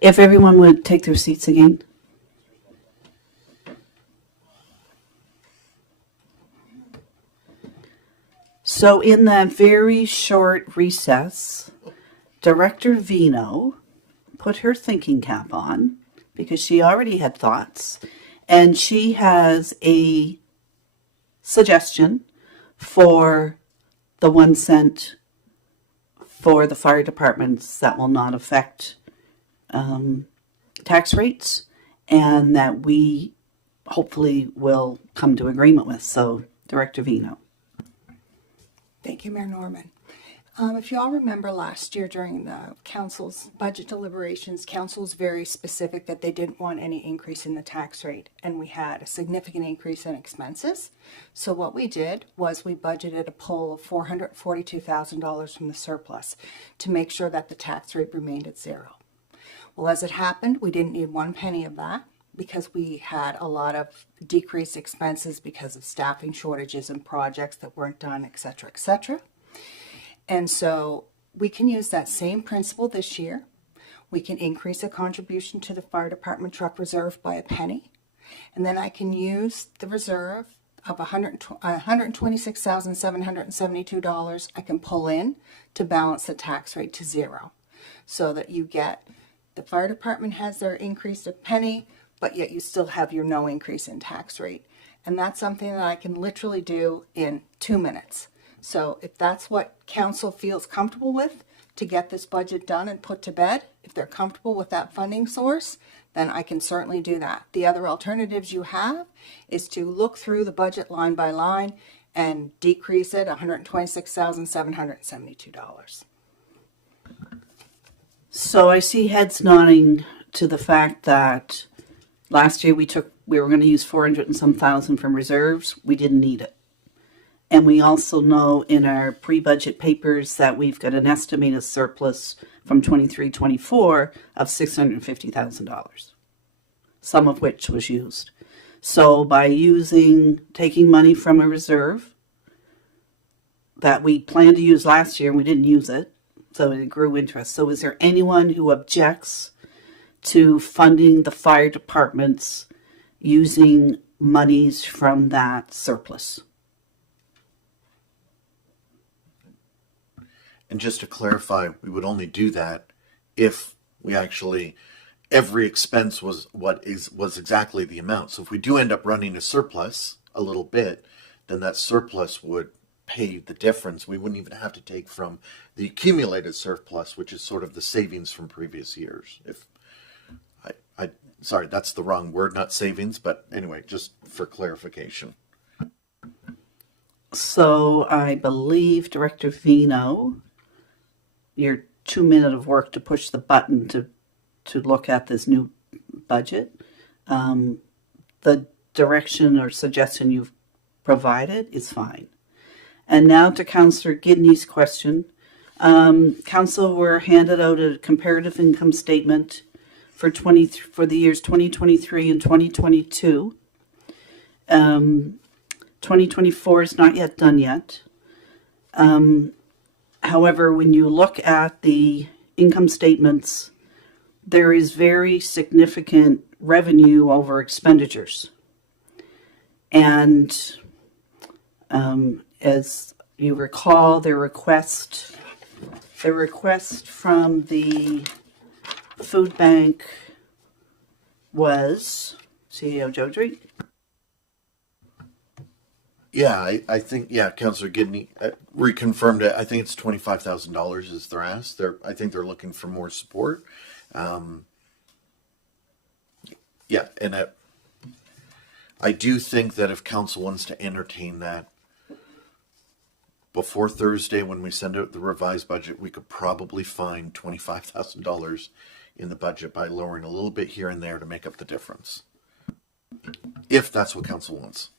If everyone would take their seats again. So in that very short recess, Director Vino put her thinking cap on because she already had thoughts, and she has a suggestion for the 1 cent for the fire departments that will not affect tax rates, and that we hopefully will come to agreement with. So, Director Vino. Thank you, Mayor Norman. If you all remember last year during the council's budget deliberations, council was very specific that they didn't want any increase in the tax rate, and we had a significant increase in expenses. So what we did was we budgeted a pull of $442,000 from the surplus to make sure that the tax rate remained at zero. Well, as it happened, we didn't need 1 penny of that because we had a lot of decreased expenses because of staffing shortages and projects that weren't done, et cetera, et cetera. And so we can use that same principle this year. We can increase the contribution to the fire department truck reserve by 1 penny. And then I can use the reserve of $126,772 I can pull in to balance the tax rate to zero. So that you get, the fire department has their increase of 1 penny, but yet you still have your no increase in tax rate. And that's something that I can literally do in 2 minutes. So if that's what council feels comfortable with to get this budget done and put to bed, if they're comfortable with that funding source, then I can certainly do that. The other alternatives you have is to look through the budget line by line and decrease it $126,772. So I see heads nodding to the fact that last year we were going to use 400 and some thousand from reserves. We didn't need it. And we also know in our pre-budget papers that we've got an estimated surplus from 23-24 of $650,000, some of which was used. So by taking money from a reserve that we planned to use last year and we didn't use it, so it grew interest. So is there anyone who objects to funding the fire departments using monies from that surplus? And just to clarify, we would only do that if we actually, every expense was exactly the amount. So if we do end up running a surplus a little bit, then that surplus would pay the difference. We wouldn't even have to take from the accumulated surplus, which is sort of the savings from previous years. Sorry, that's the wrong word, not savings, but anyway, just for clarification. So I believe, Director Vino, your 2 minutes of work to push the button to look at this new budget, the direction or suggestion you've provided is fine. And now to Councillor Gidney's question. Council were handed out a comparative income statement for the years 2023 and 2022. 2024 is not yet done yet. However, when you look at the income statements, there is very significant revenue over expenditures. And as you recall, the request from the food bank was CEO Jodry. Yeah, I think, Councillor Gidney reconfirmed it. I think it's $25,000 is their ask. I think they're looking for more support. And I do think that if council wants to entertain that before Thursday when we send out the revised budget, we could probably find $25,000 in the budget by lowering a little bit here and there to make up the difference. If that's what council wants.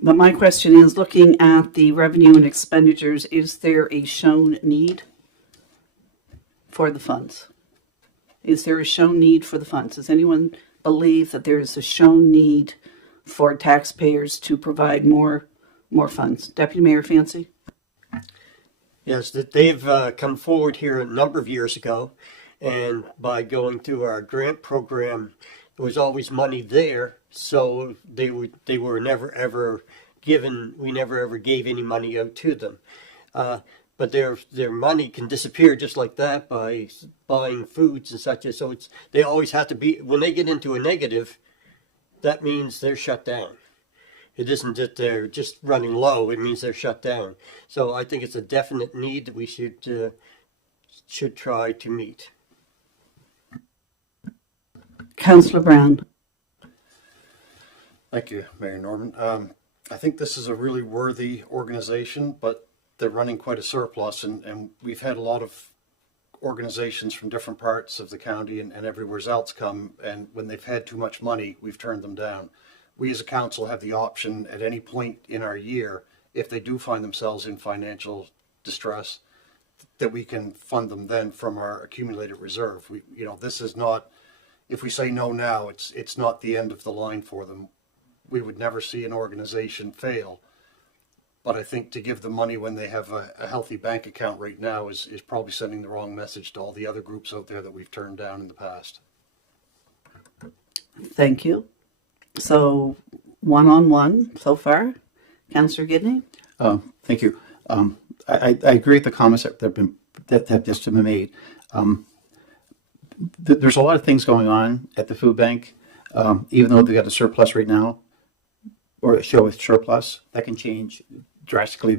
But my question is, looking at the revenue and expenditures, is there a shown need for the funds? Is there a shown need for the funds? Does anyone believe that there is a shown need for taxpayers to provide more funds? Deputy Mayor Fancy? Yes, that they've come forward here a number of years ago And by going through our grant program, there was always money there, so they were never ever given. We never ever gave any money out to them. But their money can disappear just like that by buying foods and such. So they always have to be, when they get into a negative, that means they're shut down. It isn't that they're just running low. It means they're shut down. So I think it's a definite need that we should try to meet. Councillor Brown. Thank you, Mayor Norman. I think this is a really worthy organization, but they're running quite a surplus, and we've had a lot of organizations from different parts of the county and everywhere else come, and when they've had too much money, we've turned them down. We as a council have the option at any point in our year, if they do find themselves in financial distress, that we can fund them then from our accumulated reserve. This is not, if we say no now, it's not the end of the line for them. We would never see an organization fail. But I think to give them money when they have a healthy bank account right now is probably sending the wrong message to all the other groups out there that we've turned down in the past. Thank you. So, one-on-one so far. Councillor Gidney? Thank you. I agree with the comments that have just been made. There's a lot of things going on at the food bank, even though they've got a surplus right now, or a show with surplus, that can change drastically.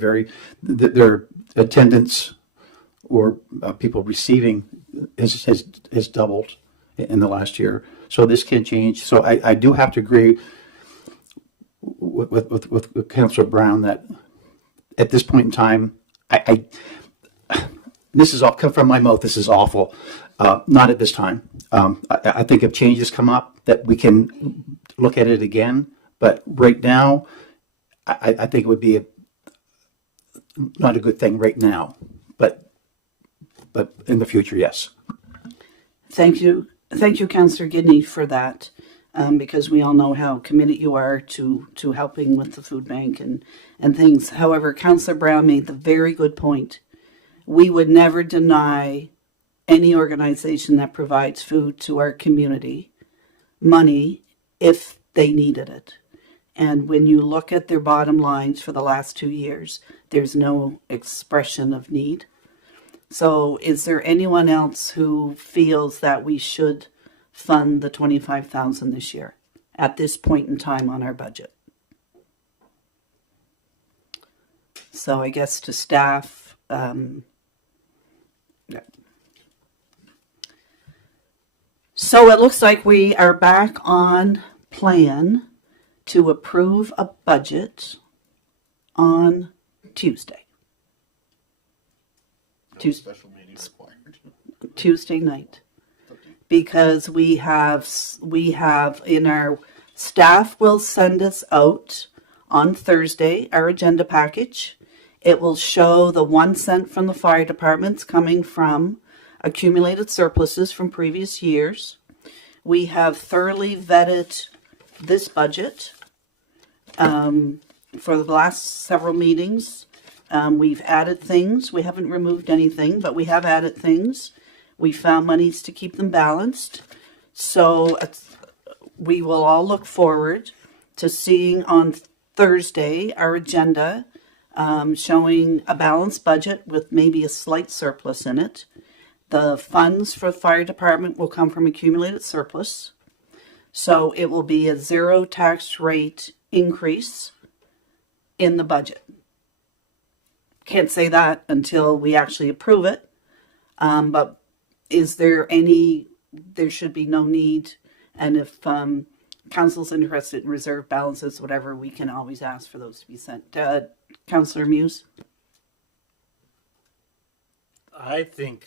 Their attendance or people receiving has doubled in the last year. So this can change. So I do have to agree with Councillor Brown that at this point in time, this is all come from my mouth. This is awful. Not at this time. I think if changes come up, that we can look at it again. But right now, I think it would be not a good thing right now. But in the future, yes. Thank you, Councillor Gidney, for that, because we all know how committed you are to helping with the food bank and things. However, Councillor Brown made the very good point. We would never deny any organization that provides food to our community money if they needed it. And when you look at their bottom lines for the last 2 years, there's no expression of need. So is there anyone else who feels that we should fund the $25,000 this year at this point in time on our budget? So I guess to staff, yeah. So it looks like we are back on plan to approve a budget on Tuesday. Special meeting required. Tuesday night, because we have in our staff will send us out on Thursday our agenda package. It will show the 1 cent from the fire departments coming from accumulated surpluses from previous years. We have thoroughly vetted this budget for the last several meetings. We've added things. We haven't removed anything, but we have added things. We found monies to keep them balanced. So we will all look forward to seeing on Thursday our agenda showing a balanced budget with maybe a slight surplus in it. The funds for the fire department will come from accumulated surplus. So it will be a zero tax rate increase in the budget. Can't say that until we actually approve it. But is there there should be no need. And if council's interested in reserve balances, whatever, we can always ask for those to be sent. Councillor Muse? I think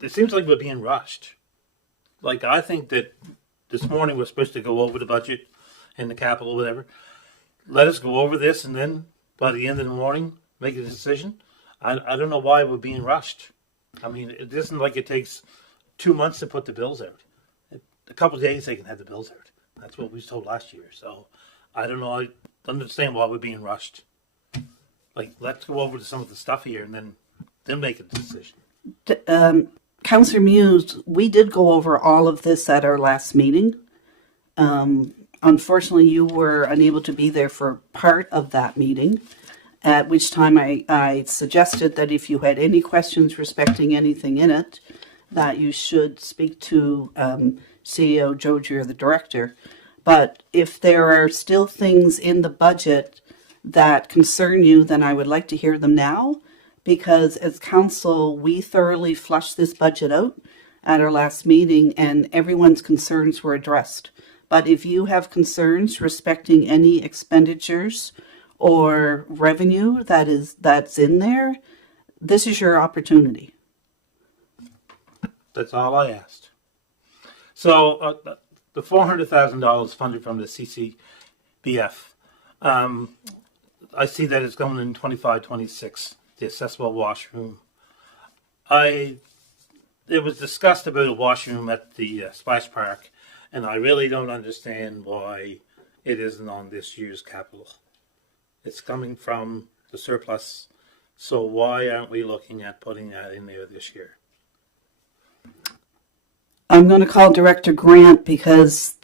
it seems like we're being rushed. Like, I think that this morning we're supposed to go over the budget and the capital, whatever. Let us go over this, and then by the end of the morning, make a decision. I don't know why we're being rushed. I mean, it isn't like it takes 2 months to put the bills out. A couple of days they can have the bills out. That's what we was told last year. So I don't know. I don't understand why we're being rushed. Like, let's go over to some of the stuff here and then make a decision. Councillor Muse, we did go over all of this at our last meeting. Unfortunately, you were unable to be there for part of that meeting, at which time I suggested that if you had any questions respecting anything in it, that you should speak to CEO Joji or the director. But if there are still things in the budget that concern you, then I would like to hear them now, because as council, we thoroughly flushed this budget out at our last meeting and everyone's concerns were addressed. But if you have concerns respecting any expenditures or revenue that's in there, this is your opportunity. That's all I asked. So the $400,000 funded from the CCBF, I see that it's going in 25-26, the accessible washroom. It was discussed about a washroom at the splash park, and I really don't understand why it isn't on this year's capital. It's coming from the surplus, so why aren't we looking at putting that in there this year? I'm going to call Director Grant because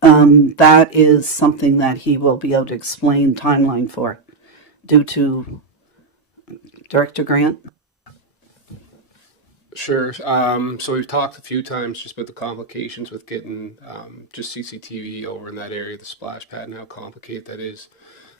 that is something that he will be able to explain timeline for due to Director Grant. Sure. So we've talked a few times just about the complications with getting just CCTV over in that area, the splash pad, and how complicated that is.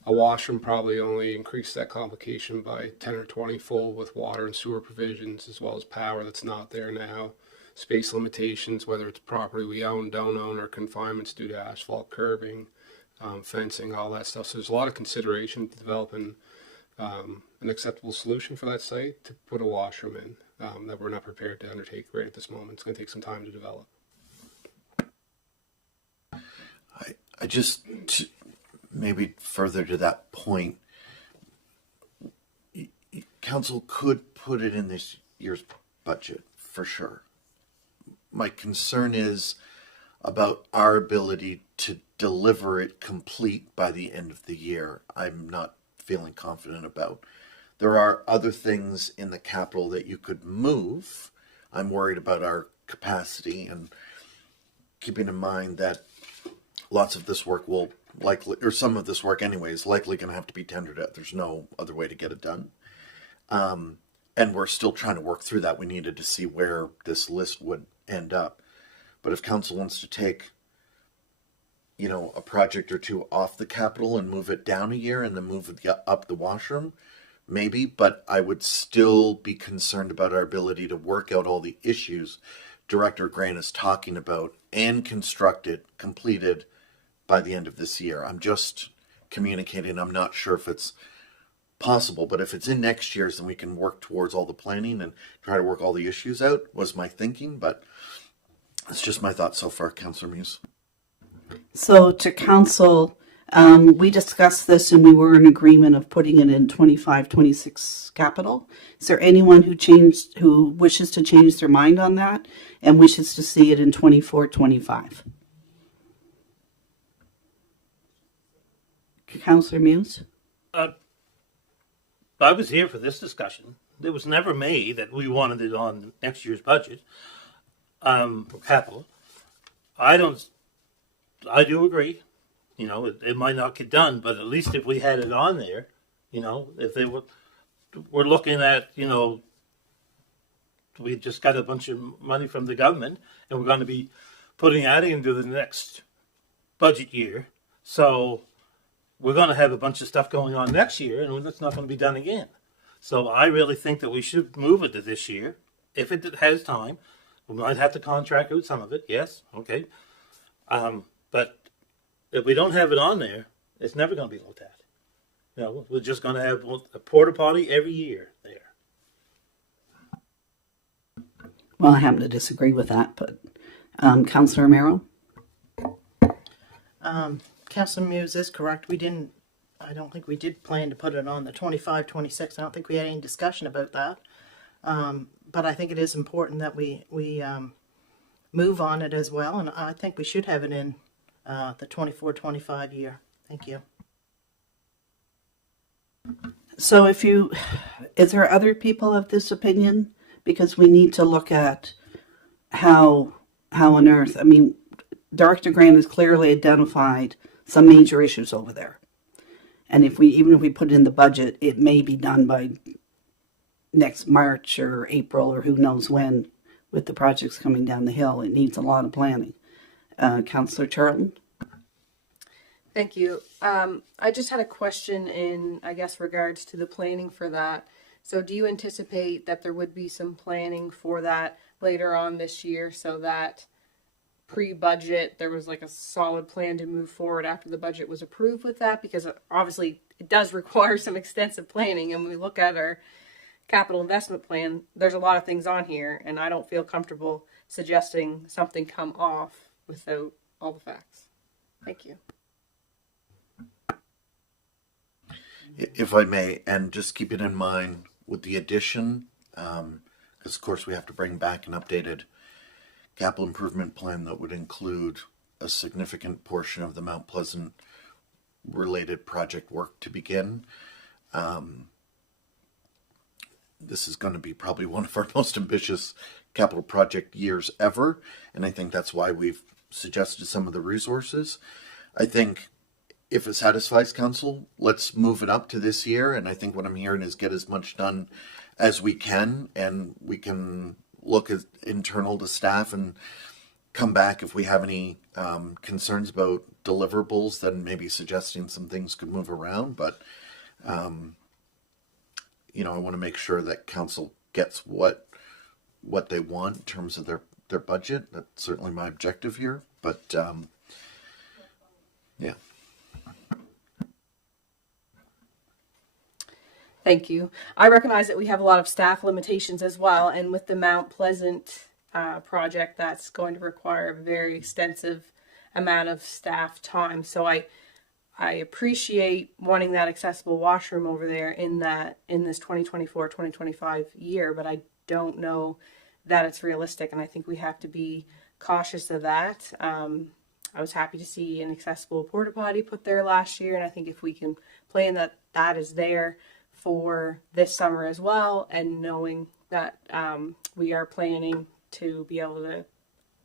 A washroom probably only increased that complication by 10 or 20 fold with water and sewer provisions, as well as power that's not there now. Space limitations, whether it's property we own, don't own, or confinements due to asphalt curbing, fencing, all that stuff. So there's a lot of consideration to developing an acceptable solution for that site to put a washroom in that we're not prepared to undertake right at this moment. It's going to take some time to develop. I just, maybe further to that point, council could put it in this year's budget for sure. My concern is about our ability to deliver it complete by the end of the year. I'm not feeling confident about. There are other things in the capital that you could move. I'm worried about our capacity, and keeping in mind that lots of this work will likely, or some of this work anyway, is likely going to have to be tendered out. There's no other way to get it done. And we're still trying to work through that. We needed to see where this list would end up. But if council wants to take, a project or two off the capital and move it down a year and then move it up the washroom, maybe, but I would still be concerned about our ability to work out all the issues Director Grant is talking about and completed by the end of this year. I'm just communicating. I'm not sure if it's possible, but if it's in next year's, then we can work towards all the planning and try to work all the issues out, was my thinking, but it's just my thought so far, Councillor Muse. So to council, we discussed this and we were in agreement of putting it in 25-26 capital. Is there anyone who wishes to change their mind on that and wishes to see it in 24-25? Councillor Muse? I was here for this discussion. It was never made that we wanted it on next year's budget for capital. I do agree. It might not get done, but at least if we had it on there, if they we're looking at, we just got a bunch of money from the government and we're going to be putting that into the next budget year. So we're going to have a bunch of stuff going on next year and it's not going to be done again. So I really think that we should move it to this year. If it has time, we might have to contract out some of it. Yes. Okay. But if we don't have it on there, it's never going to be looked at. We're just going to have a porta potty every year there. Well, I happen to disagree with that, but Councillor Romero? Councillor Muse is correct. I don't think we did plan to put it on the 25-26. I don't think we had any discussion about that. But I think it is important that we move on it as well. And I think we should have it in the 24-25 year. Thank you. So is there other people of this opinion? Because we need to look at how on earth, I mean, Director Grant has clearly identified some major issues over there. And even if we put it in the budget, it may be done by next March or April or who knows when with the projects coming down the hill. It needs a lot of planning. Councillor Charlton? Thank you. I just had a question in, I guess, regards to the planning for that. So do you anticipate that there would be some planning for that later on this year so that pre-budget there was like a solid plan to move forward after the budget was approved with that? Because obviously it does require some extensive planning, and when we look at our capital investment plan, there's a lot of things on here, and I don't feel comfortable suggesting something come off without all the facts. Thank you. If I may, and just keep it in mind with the addition, because of course we have to bring back an updated capital improvement plan that would include a significant portion of the Mount Pleasant related project work to begin. This is going to be probably one of our most ambitious capital project years ever, and I think that's why we've suggested some of the resources. I think if it satisfies council, let's move it up to this year, and I think what I'm hearing is get as much done as we can, and we can look at internal to staff and come back if we have any concerns about deliverables, then maybe suggesting some things could move around. But you know, I want to make sure that council gets what they want in terms of their budget. That's certainly my objective here. But yeah. Thank you. I recognize that we have a lot of staff limitations as well, and with the Mount Pleasant project, that's going to require a very extensive amount of staff time. So I appreciate wanting that accessible washroom over there in this 2024-2025 year, but I don't know that it's realistic, and I think we have to be cautious of that. I was happy to see an accessible porta potty put there last year, and I think if we can plan that is there for this summer as well, and knowing that we are planning to be able to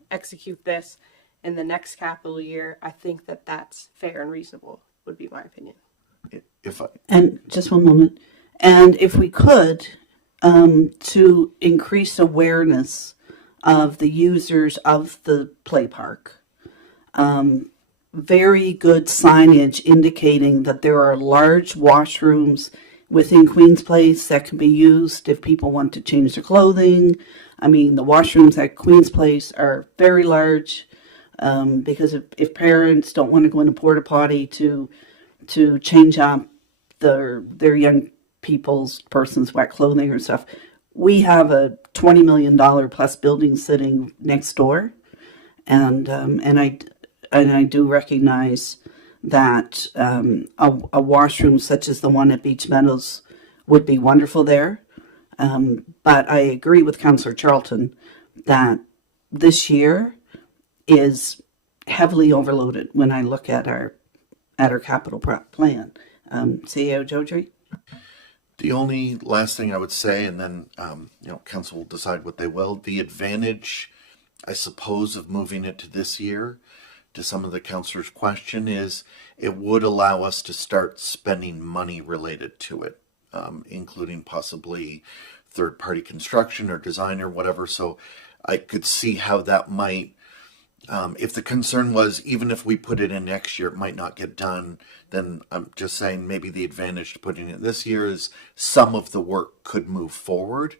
execute this in the next capital year, I think that that's fair and reasonable, would be my opinion. And just one moment. And if we could, to increase awareness of the users of the play park, very good signage indicating that there are large washrooms within Queen's Place that can be used if people want to change their clothing. I mean, the washrooms at Queen's Place are very large, because if parents don't want to go in a porta potty to change up their young person's wet clothing or stuff, we have a $20 million plus building sitting next door, and I do recognize that a washroom such as the one at Beach Meadows would be wonderful there. But I agree with Councillor Charlton that this year is heavily overloaded when I look at our capital plan. CEO Jodry? The only last thing I would say, and then council will decide what they will. The advantage, I suppose, of moving it to this year, to some of the councillors' question, is it would allow us to start spending money related to it, including possibly third-party construction or design or whatever. So I could see how that might, if the concern was even if we put it in next year, it might not get done, then I'm just saying maybe the advantage to putting it this year is some of the work could move forward.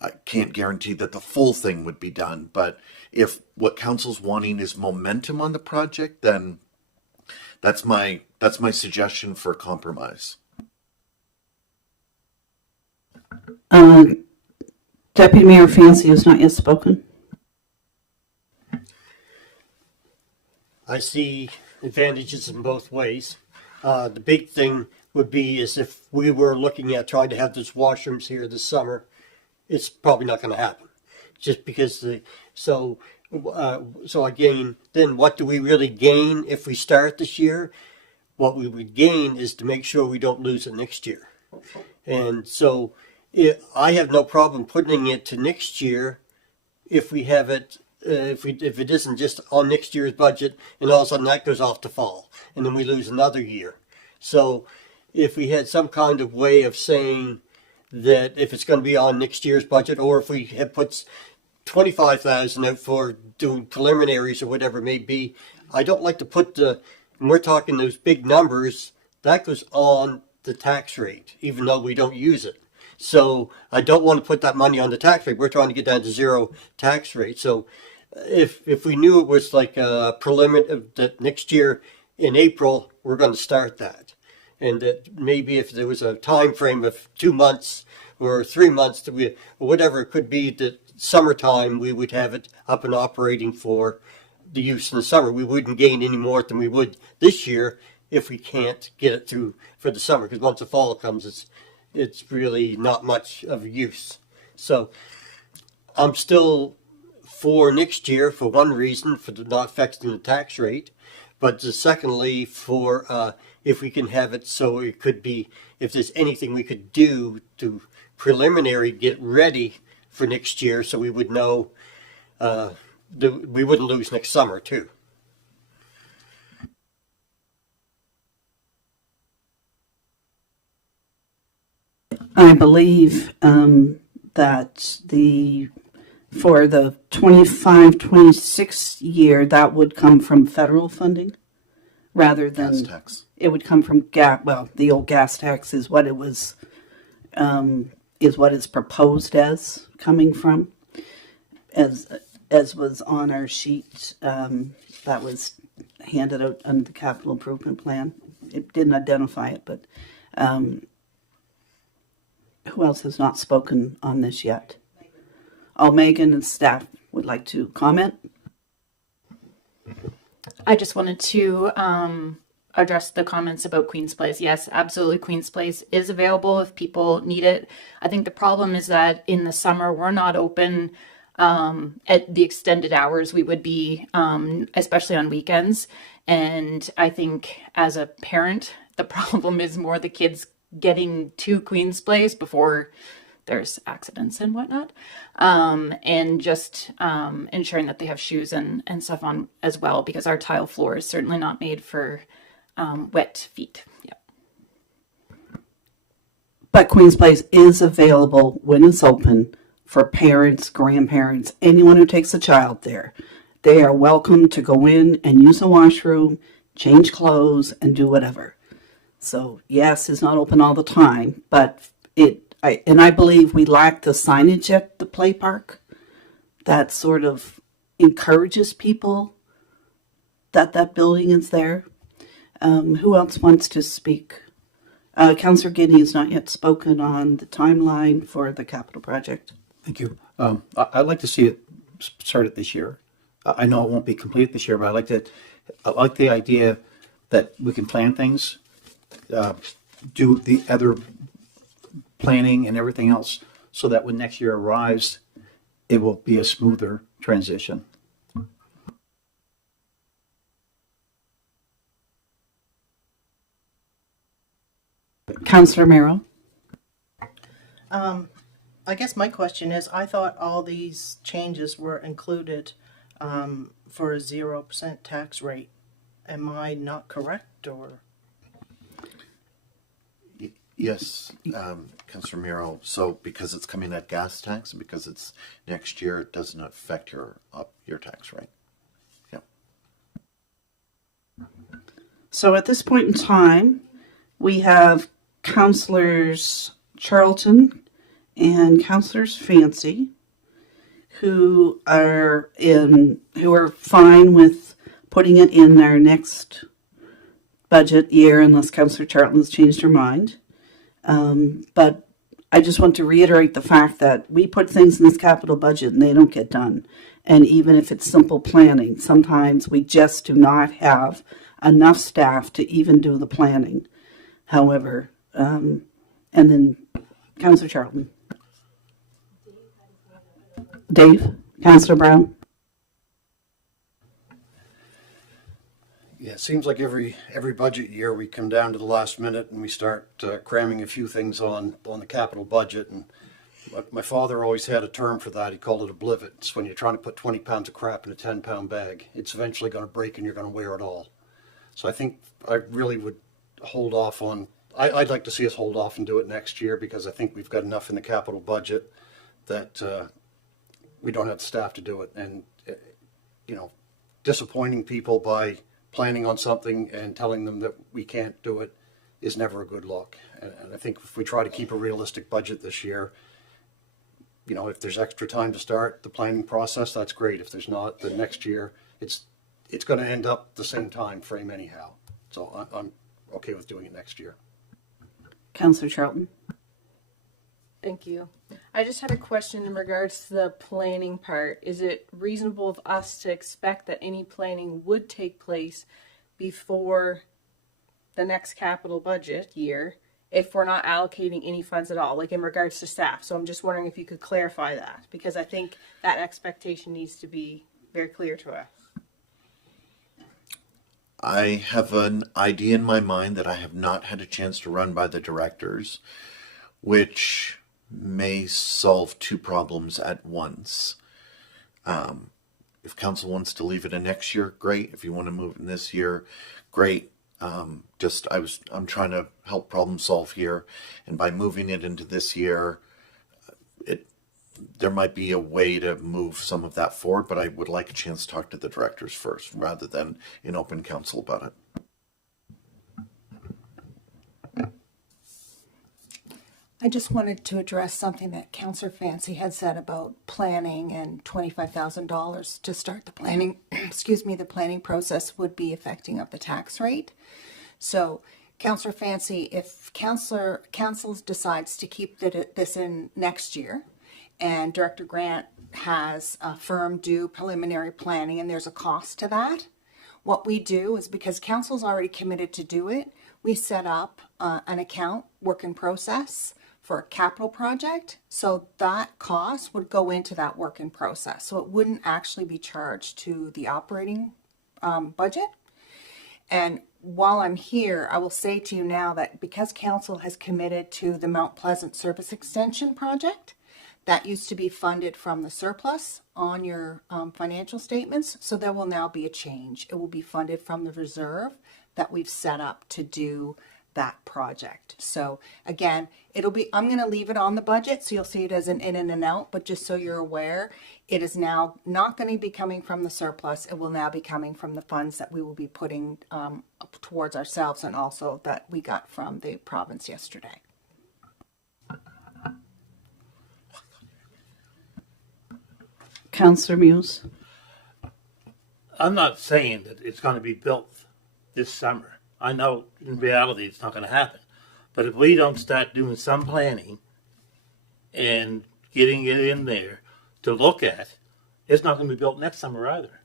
I can't guarantee that the full thing would be done, but if what council's wanting is momentum on the project, then that's my suggestion for compromise. Deputy Mayor Fancy has not yet spoken. I see advantages in both ways. The big thing would be is if we were looking at trying to have those washrooms here this summer, it's probably not going to happen. Just because so again, then what do we really gain if we start this year? What we would gain is to make sure we don't lose it next year. And so I have no problem putting it to next year if we have it, if it isn't just on next year's budget and all of a sudden that goes off to fall and then we lose another year. So if we had some kind of way of saying that if it's going to be on next year's budget, or if we have put 25,000 out for doing preliminaries or whatever it may be, I don't like to put when we're talking those big numbers, that goes on the tax rate, even though we don't use it. So I don't want to put that money on the tax rate. We're trying to get down to zero tax rate. So if we knew it was like a preliminary that next year in April we're going to start that, and that maybe if there was a time frame of 2 months or 3 months to we, or whatever it could be, that summertime we would have it up and operating for the use in the summer. We wouldn't gain any more than we would this year if we can't get it through for the summer, because once the fall comes, it's really not much of use. So I'm still for next year for one reason, for not affecting the tax rate, but secondly for if we can have it so it could be, if there's anything we could do to preliminary get ready for next year, so we would know we wouldn't lose next summer too. I believe that for the 25-26 year, that would come from federal funding rather than Gas tax. it would come from the old gas tax is what it was, is what it's proposed as coming from, as was on our sheet that was handed out under the capital improvement plan. It didn't identify it, but who else has not spoken on this yet? Oh, Megan and staff would like to comment. I just wanted to address the comments about Queen's Place. Yes, absolutely, Queen's Place is available if people need it. I think the problem is that in the summer we're not open at the extended hours we would be, especially on weekends. And I think as a parent, the problem is more the kids getting to Queen's Place before there's accidents and whatnot, and just ensuring that they have shoes and stuff on as well, because our tile floor is certainly not made for wet feet. Yeah. But Queen's Place is available when it's open for parents, grandparents, anyone who takes a child there. They are welcome to go in and use the washroom, change clothes, and do whatever. So yes, it's not open all the time, but I believe we lack the signage at the play park that sort of encourages people that building is there. Who else wants to speak? Councillor Guinea has not yet spoken on the timeline for the capital project. Thank you. I'd like to see it started this year. I know it won't be completed this year, but I like the idea that we can plan things, do the other planning and everything else, so that when next year arrives, it will be a smoother transition. Councillor Merrill. I guess my question is, I thought all these changes were included for a 0% tax rate. Am I not correct, or? Yes, Councillor Miro. So because it's coming at gas tax, because it's next year, it doesn't affect your tax rate. Yeah. So at this point in time, we have Councillors Charlton and Councillors Fancy who are fine with putting it in our next budget year unless Councillor Charlton's changed her mind. But I just want to reiterate the fact that we put things in this capital budget and they don't get done. And even if it's simple planning, sometimes we just do not have enough staff to even do the planning. However, and then Councillor Charlton. Dave, Councillor Brown. Yeah, it seems like every budget year we come down to the last minute and we start cramming a few things on the capital budget, and My father always had a term for that. He called it a blivet. It's when you're trying to put 20 pounds of crap in a 10-pound bag. It's eventually going to break and you're going to wear it all. So I think I really would hold off on, I'd like to see us hold off and do it next year, because I think we've got enough in the capital budget that we don't have the staff to do it. And, disappointing people by planning on something and telling them that we can't do it is never a good look. And I think if we try to keep a realistic budget this year, if there's extra time to start the planning process, that's great. If there's not, then next year it's going to end up the same time frame anyhow. So I'm okay with doing it next year. Councillor Charlton. Thank you. I just had a question in regards to the planning part. Is it reasonable of us to expect that any planning would take place before the next capital budget year if we're not allocating any funds at all, like in regards to staff? So I'm just wondering if you could clarify that, because I think that expectation needs to be very clear to us. I have an idea in my mind that I have not had a chance to run by the directors, which may solve two problems at once. If council wants to leave it in next year, great. If you want to move it in this year, great. I'm trying to help problem solve here, and by moving it into this year, there might be a way to move some of that forward, but I would like a chance to talk to the directors first rather than in open council about it. I just wanted to address something that Councillor Fancy had said about planning, and $25,000 to start the planning, the planning process would be affecting up the tax rate. So Councillor Fancy, if council decides to keep this in next year, and Director Grant has a firm due preliminary planning and there's a cost to that, what we do is, because council's already committed to do it, we set up an account work in process for a capital project. So that cost would go into that work in process. So it wouldn't actually be charged to the operating budget. And while I'm here, I will say to you now that because council has committed to the Mount Pleasant Service Extension project, that used to be funded from the surplus on your financial statements. So there will now be a change. It will be funded from the reserve that we've set up to do that project. So again, I'm going to leave it on the budget, so you'll see it as an in and an out, but just so you're aware, it is now not going to be coming from the surplus. It will now be coming from the funds that we will be putting towards ourselves, and also that we got from the province yesterday. Councillor Muse. I'm not saying that it's going to be built this summer. I know in reality it's not going to happen. But if we don't start doing some planning and getting it in there to look at, it's not going to be built next summer either.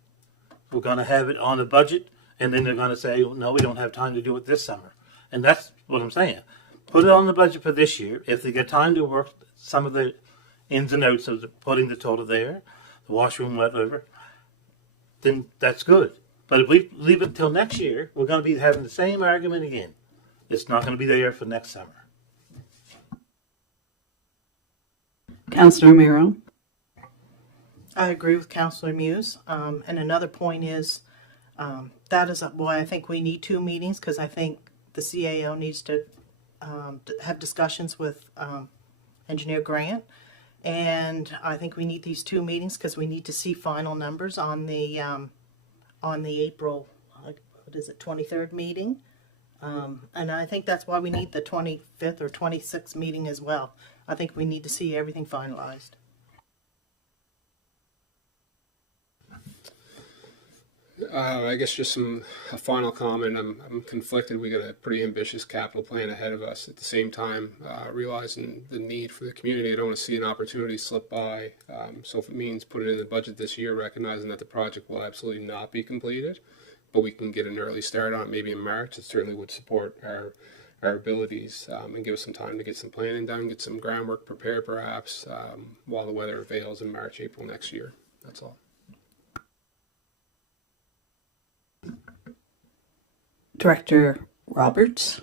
We're going to have it on a budget, and then they're going to say, oh, no, we don't have time to do it this summer. And that's what I'm saying. Put it on the budget for this year. If they get time to work some of the ins and outs of putting the total there, the washroom, whatever, then that's good. But if we leave it till next year, we're going to be having the same argument again. It's not going to be there for next summer. Councillor Miro. I agree with Councillor Muse. And another point is, that is why I think we need 2 meetings, because I think the CAO needs to have discussions with Engineer Grant. And I think we need these 2 meetings because we need to see final numbers on the April, 23rd meeting. And I think that's why we need the 25th or 26th meeting as well. I think we need to see everything finalized. I guess just a final comment. I'm conflicted. We got a pretty ambitious capital plan ahead of us. At the same time, realizing the need for the community, I don't want to see an opportunity slip by. So if it means put it in the budget this year, recognizing that the project will absolutely not be completed, but we can get an early start on it maybe in March, it certainly would support our abilities and give us some time to get some planning done, get some groundwork prepared perhaps while the weather avails in March, April next year. That's all. Director Roberts.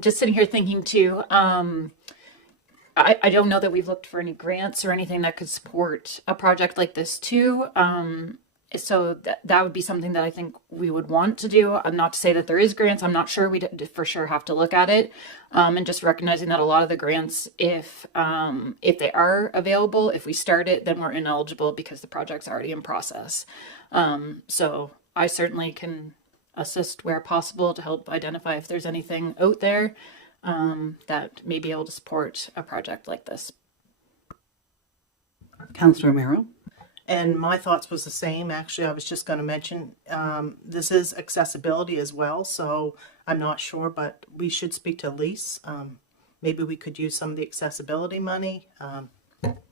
Just sitting here thinking too, I don't know that we've looked for any grants or anything that could support a project like this too. So that would be something that I think we would want to do. Not to say that there is grants. I'm not sure. We'd for sure have to look at it, and just recognizing that a lot of the grants, if they are available, if we start it, then we're ineligible because the project's already in process. So I certainly can assist where possible to help identify if there's anything out there that may be able to support a project like this. Councillor Romero? And my thoughts was the same. Actually, I was just going to mention this is accessibility as well. So I'm not sure, but we should speak to Elise. Maybe we could use some of the accessibility money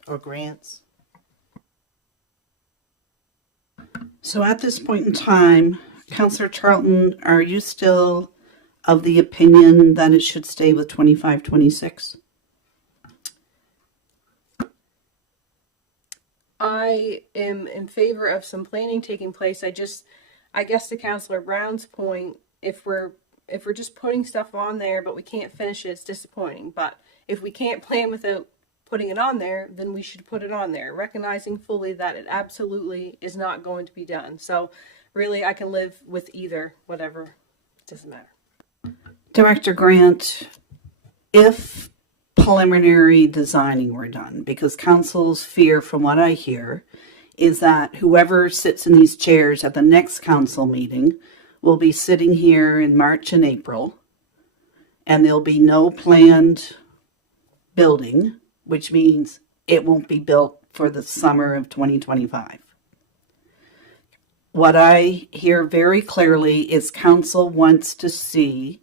or grants. So at this point in time, Councillor Charlton, are you still of the opinion that it should stay with 25-26? I am in favor of some planning taking place. I guess to Councillor Brown's point, if we're just putting stuff on there but we can't finish it, it's disappointing. But if we can't plan without putting it on there, then we should put it on there, recognizing fully that it absolutely is not going to be done. So really, I can live with either, whatever. It doesn't matter. Director Grant, if preliminary designing were done, because council's fear, from what I hear, is that whoever sits in these chairs at the next council meeting will be sitting here in March and April, and there'll be no planned building, which means it won't be built for the summer of 2025. What I hear very clearly is council wants to see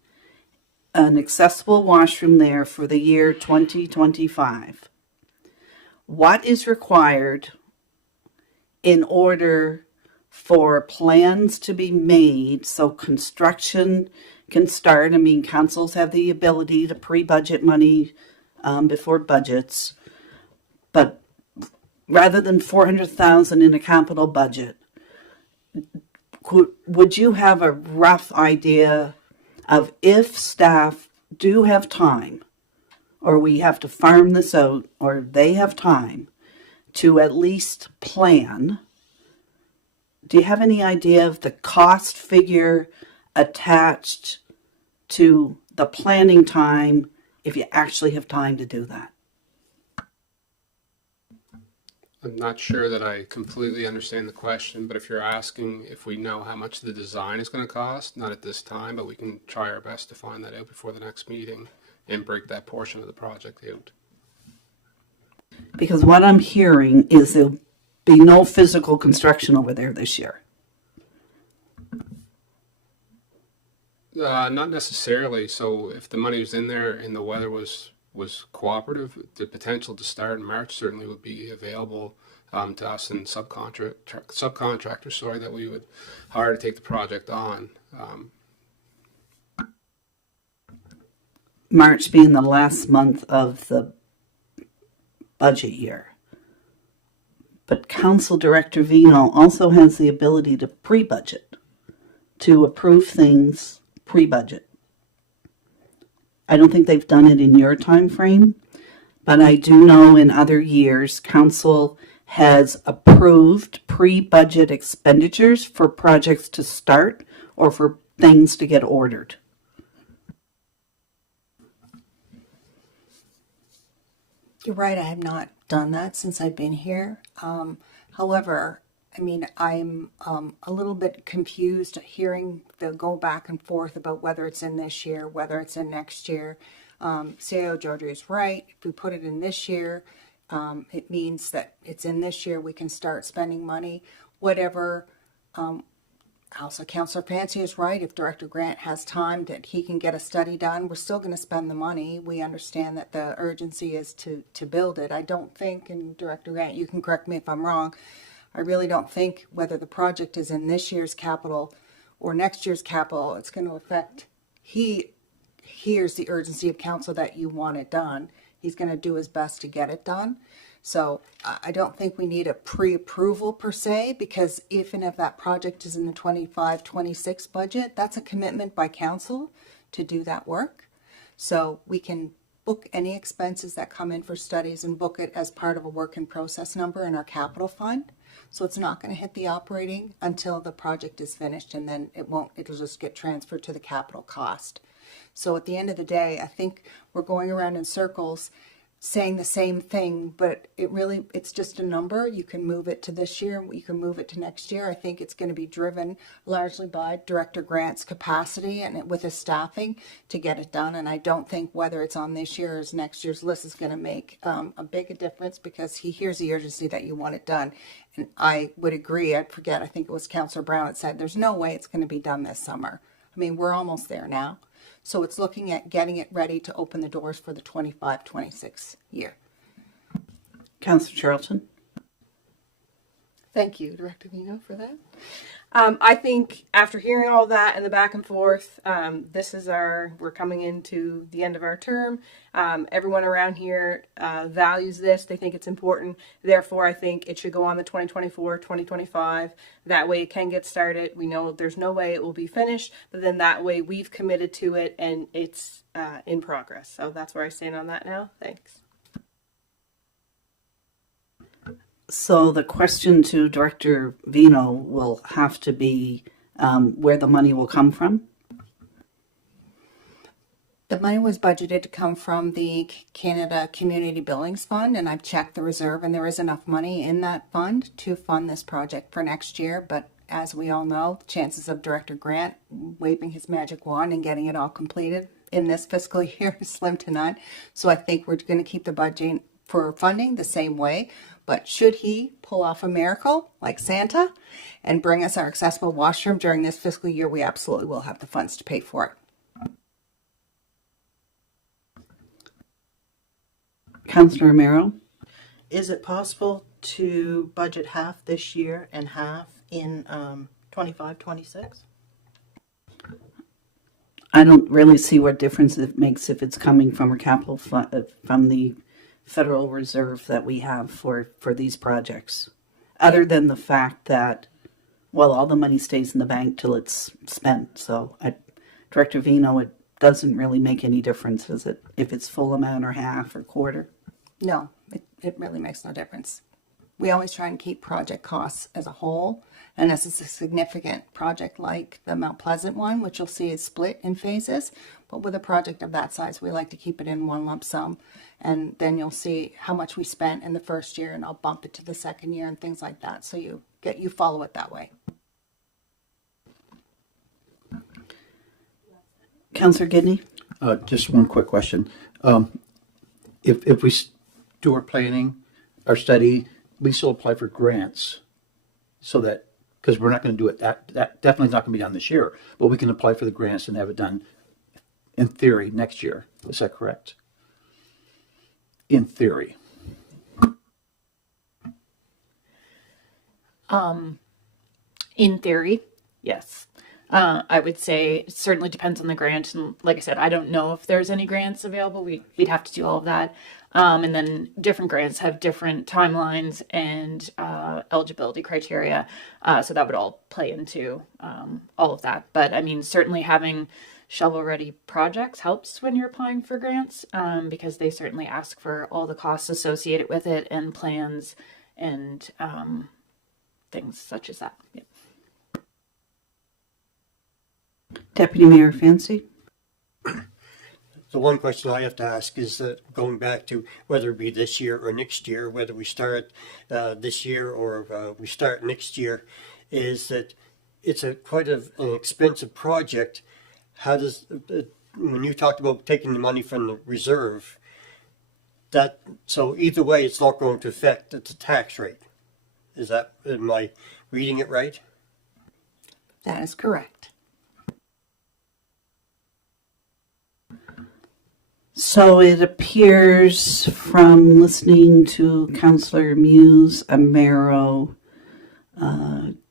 an accessible washroom there for the year 2025. What is required in order for plans to be made so construction can start? I mean, councils have the ability to pre-budget money before budgets, but rather than $400,000 in a capital budget, would you have a rough idea of if staff do have time, or we have to farm this out, or they have time to at least plan? Do you have any idea of the cost figure attached to the planning time if you actually have time to do that? I'm not sure that I completely understand the question, but if you're asking if we know how much the design is going to cost, not at this time, but we can try our best to find that out before the next meeting and break that portion of the project out. Because what I'm hearing is there'll be no physical construction over there this year. Not necessarily. So if the money was in there and the weather was cooperative, the potential to start in March certainly would be available to us and subcontractors that we would hire to take the project on. March being the last month of the budget year. But Council Director Vino also has the ability to pre-budget, to approve things pre-budget. I don't think they've done it in your time frame, but I do know in other years, council has approved pre-budget expenditures for projects to start or for things to get ordered. You're right, I have not done that since I've been here. However, I mean, I'm a little bit confused hearing the go back and forth about whether it's in this year, whether it's in next year. CIO Georgia is right. If we put it in this year, it means that it's in this year. We can start spending money. Whatever. Also, Councillor Fancy is right. If Director Grant has time that he can get a study done, we're still going to spend the money. We understand that the urgency is to build it. I don't think, and Director Grant, you can correct me if I'm wrong, I really don't think whether the project is in this year's capital or next year's capital, it's going to affect. He hears the urgency of council that you want it done. He's going to do his best to get it done. So I don't think we need a pre-approval per se, because if and if that project is in the 25-26 budget, that's a commitment by council to do that work. So we can book any expenses that come in for studies and book it as part of a work in process number in our capital fund. So it's not going to hit the operating until the project is finished, and then it'll just get transferred to the capital cost. So at the end of the day, I think we're going around in circles saying the same thing, but it's just a number. You can move it to this year, you can move it to next year. I think it's going to be driven largely by Director Grant's capacity and with his staffing to get it done. And I don't think whether it's on this year or next year's list is going to make a big difference, because he hears the urgency that you want it done. And I would agree. I think it was Councillor Brown that said there's no way it's going to be done this summer. I mean, we're almost there now. So it's looking at getting it ready to open the doors for the 25-26 year. Councillor Charlton? Thank you, Director Vino, for that. I think after hearing all that and the back and forth, we're coming into the end of our term. Everyone around here values this. They think it's important. Therefore, I think it should go on the 2024, 2025. That way it can get started. We know there's no way it will be finished, but then that way we've committed to it and it's in progress. So that's where I stand on that now. Thanks. So the question to Director Vino will have to be where the money will come from. The money was budgeted to come from the Canada Community Buildings Fund, and I've checked the reserve, and there is enough money in that fund to fund this project for next year. But as we all know, the chances of Director Grant waving his magic wand and getting it all completed in this fiscal year is slim to none. So I think we're going to keep the budget for funding the same way. But should he pull off a miracle like Santa and bring us our accessible washroom during this fiscal year, we absolutely will have the funds to pay for it. Councillor Romero? Is it possible to budget half this year and half in 25-26? I don't really see what difference it makes if it's coming from our capital fund, from the Federal Reserve that we have for these projects, other than the fact that, well, all the money stays in the bank till it's spent. So, Director Vino, it doesn't really make any difference, does it, if it's full amount or half or quarter? No, it really makes no difference. We always try and keep project costs as a whole, unless it's a significant project like the Mount Pleasant one, which you'll see is split in phases. But with a project of that size, we like to keep it in one lump sum. And then you'll see how much we spent in the first year, and I'll bump it to the second year and things like that. So you follow it that way. Councillor Gidney? Just one quick question. If we do our planning, our study, we still apply for grants, so that, because we're not going to do it, that definitely is not going to be done this year, but we can apply for the grants and have it done, in theory, next year. Is that correct? In theory. In theory, yes. I would say it certainly depends on the grant. And like I said, I don't know if there's any grants available. We'd have to do all of that. And then different grants have different timelines and eligibility criteria. So that would all play into all of that. But I mean, certainly having shovel-ready projects helps when you're applying for grants, because they certainly ask for all the costs associated with it and plans and things such as that. Yeah. Deputy Mayor Fancy? The one question I have to ask is going back to whether it be this year or next year, whether we start this year or we start next year, is that it's quite an expensive project. How does, when you talked about taking the money from the reserve, so either way it's not going to affect the tax rate. Am I reading it right? That is correct. So it appears from listening to Councillor Muse, Amero,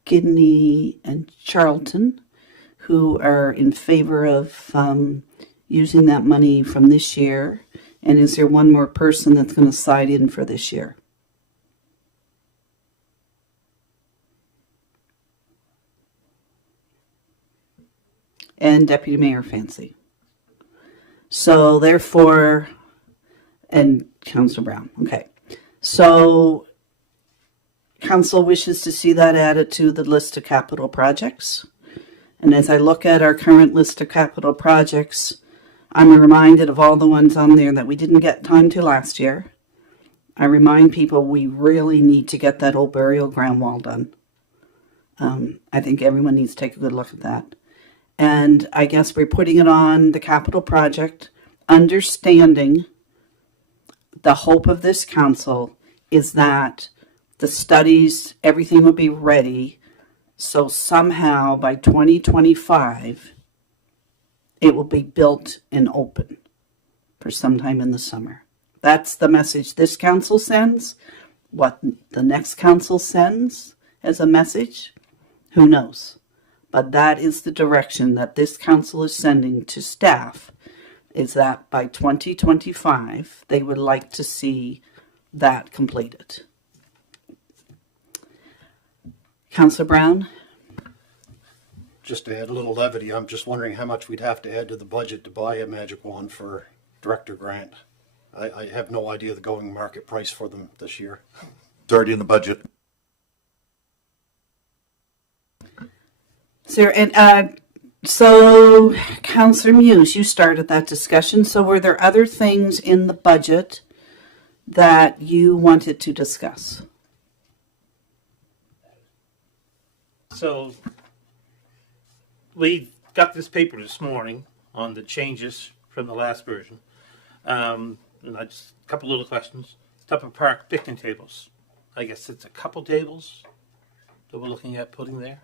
Gidney, and Charlton, who are in favor of using that money from this year. And is there one more person that's going to side in for this year? And Deputy Mayor Fancy. So therefore, and Councillor Brown, okay. So council wishes to see that added to the list of capital projects. And as I look at our current list of capital projects, I'm reminded of all the ones on there that we didn't get time to last year. I remind people we really need to get that old burial ground wall done. I think everyone needs to take a good look at that. And I guess we're putting it on the capital project, understanding the hope of this council is that the studies, everything will be ready. So somehow by 2025, it will be built and open for sometime in the summer. That's the message this council sends. What the next council sends as a message, who knows? But that is the direction that this council is sending to staff, is that by 2025, they would like to see that completed. Councillor Brown? Just to add a little levity, I'm just wondering how much we'd have to add to the budget to buy a magic wand for Director Grant. I have no idea the going market price for them this year. It's already in the budget. Sir, and so Councillor Muse, you started that discussion. So were there other things in the budget that you wanted to discuss? So we got this paper this morning on the changes from the last version. And I just a couple little questions. Tupper Park picnic tables. I guess it's a couple tables that we're looking at putting there.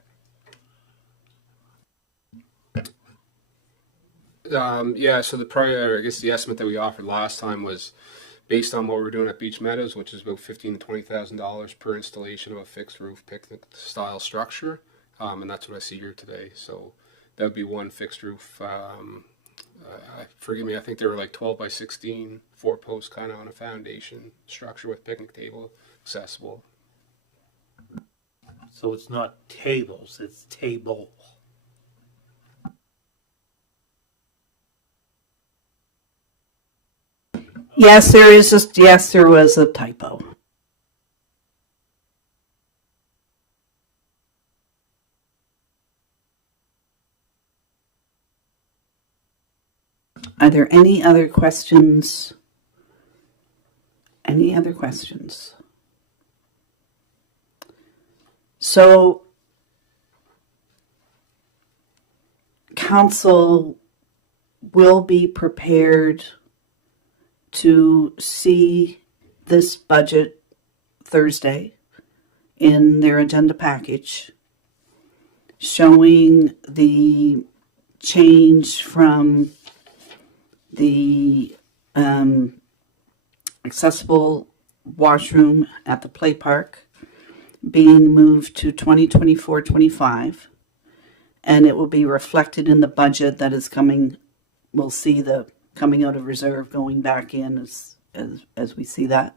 Yeah, so the prior, I guess the estimate that we offered last time was based on what we were doing at Beach Meadows, which is about $15,000 to $20,000 per installation of a fixed roof picnic style structure, and that's what I see here today. So that would be one fixed roof. Forgive me, I think they were like 12 by 16, 4 posts kind of on a foundation structure with picnic table accessible. So it's not tables, it's table. Yes, there was a typo. Are there any other questions? Any other questions? So, council will be prepared to see this budget Thursday in their agenda package, showing the change from the accessible washroom at the play park being moved to 2024-25, and it will be reflected in the budget that is coming. We'll see the coming out of reserve going back in as we see that.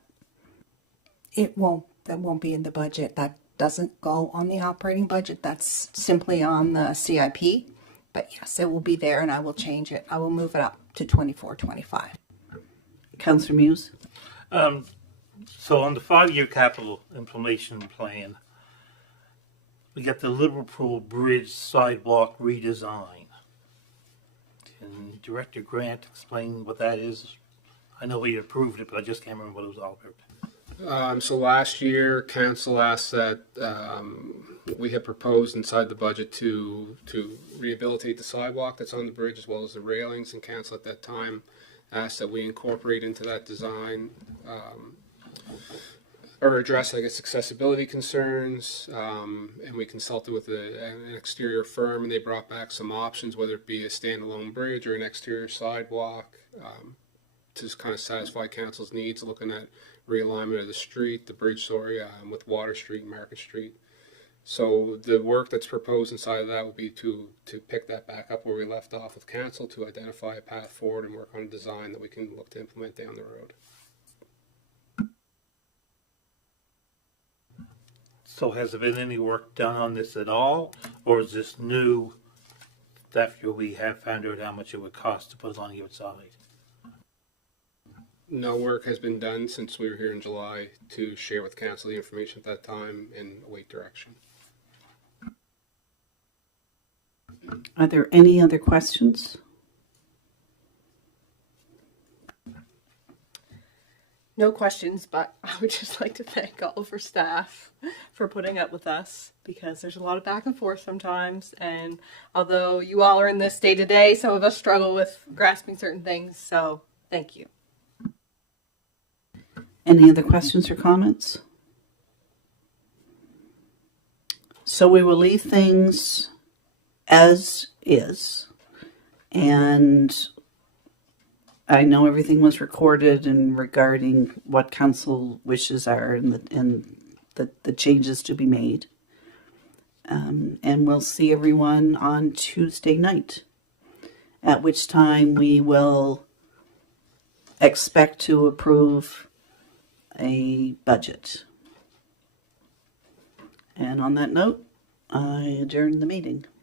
That won't be in the budget. That doesn't go on the operating budget. That's simply on the CIP. But yes, it will be there, and I will change it. I will move it up to 24-25. Councillor Muse? So on the 5-year capital implementation plan, we got the Liverpool Bridge sidewalk redesign. Can Director Grant explain what that is? I know we approved it, but I just can't remember what it was all about. So last year, council asked that we had proposed inside the budget to rehabilitate the sidewalk that's on the bridge as well as the railings, and council at that time asked that we incorporate into that design or address, I guess, accessibility concerns, and we consulted with an exterior firm, and they brought back some options, whether it be a standalone bridge or an exterior sidewalk, to kind of satisfy council's needs, looking at realignment of the street, the bridge, with Water Street and Market Street. So the work that's proposed inside of that will be to pick that back up where we left off with council, to identify a path forward and work on a design that we can look to implement down the road. So has there been any work done on this at all, or is this new after we have found out how much it would cost to put it on either side? No work has been done since we were here in July to share with council the information at that time and await direction. Are there any other questions? No questions, but I would just like to thank all of our staff for putting up with us because there's a lot of back and forth sometimes. And although you all are in this day to day, some of us struggle with grasping certain things. So thank you. Any other questions or comments? So we will leave things as is. And I know everything was recorded and regarding what council wishes are and the changes to be made. And we'll see everyone on Tuesday night, at which time we will expect to approve a budget. And on that note, I adjourn the meeting.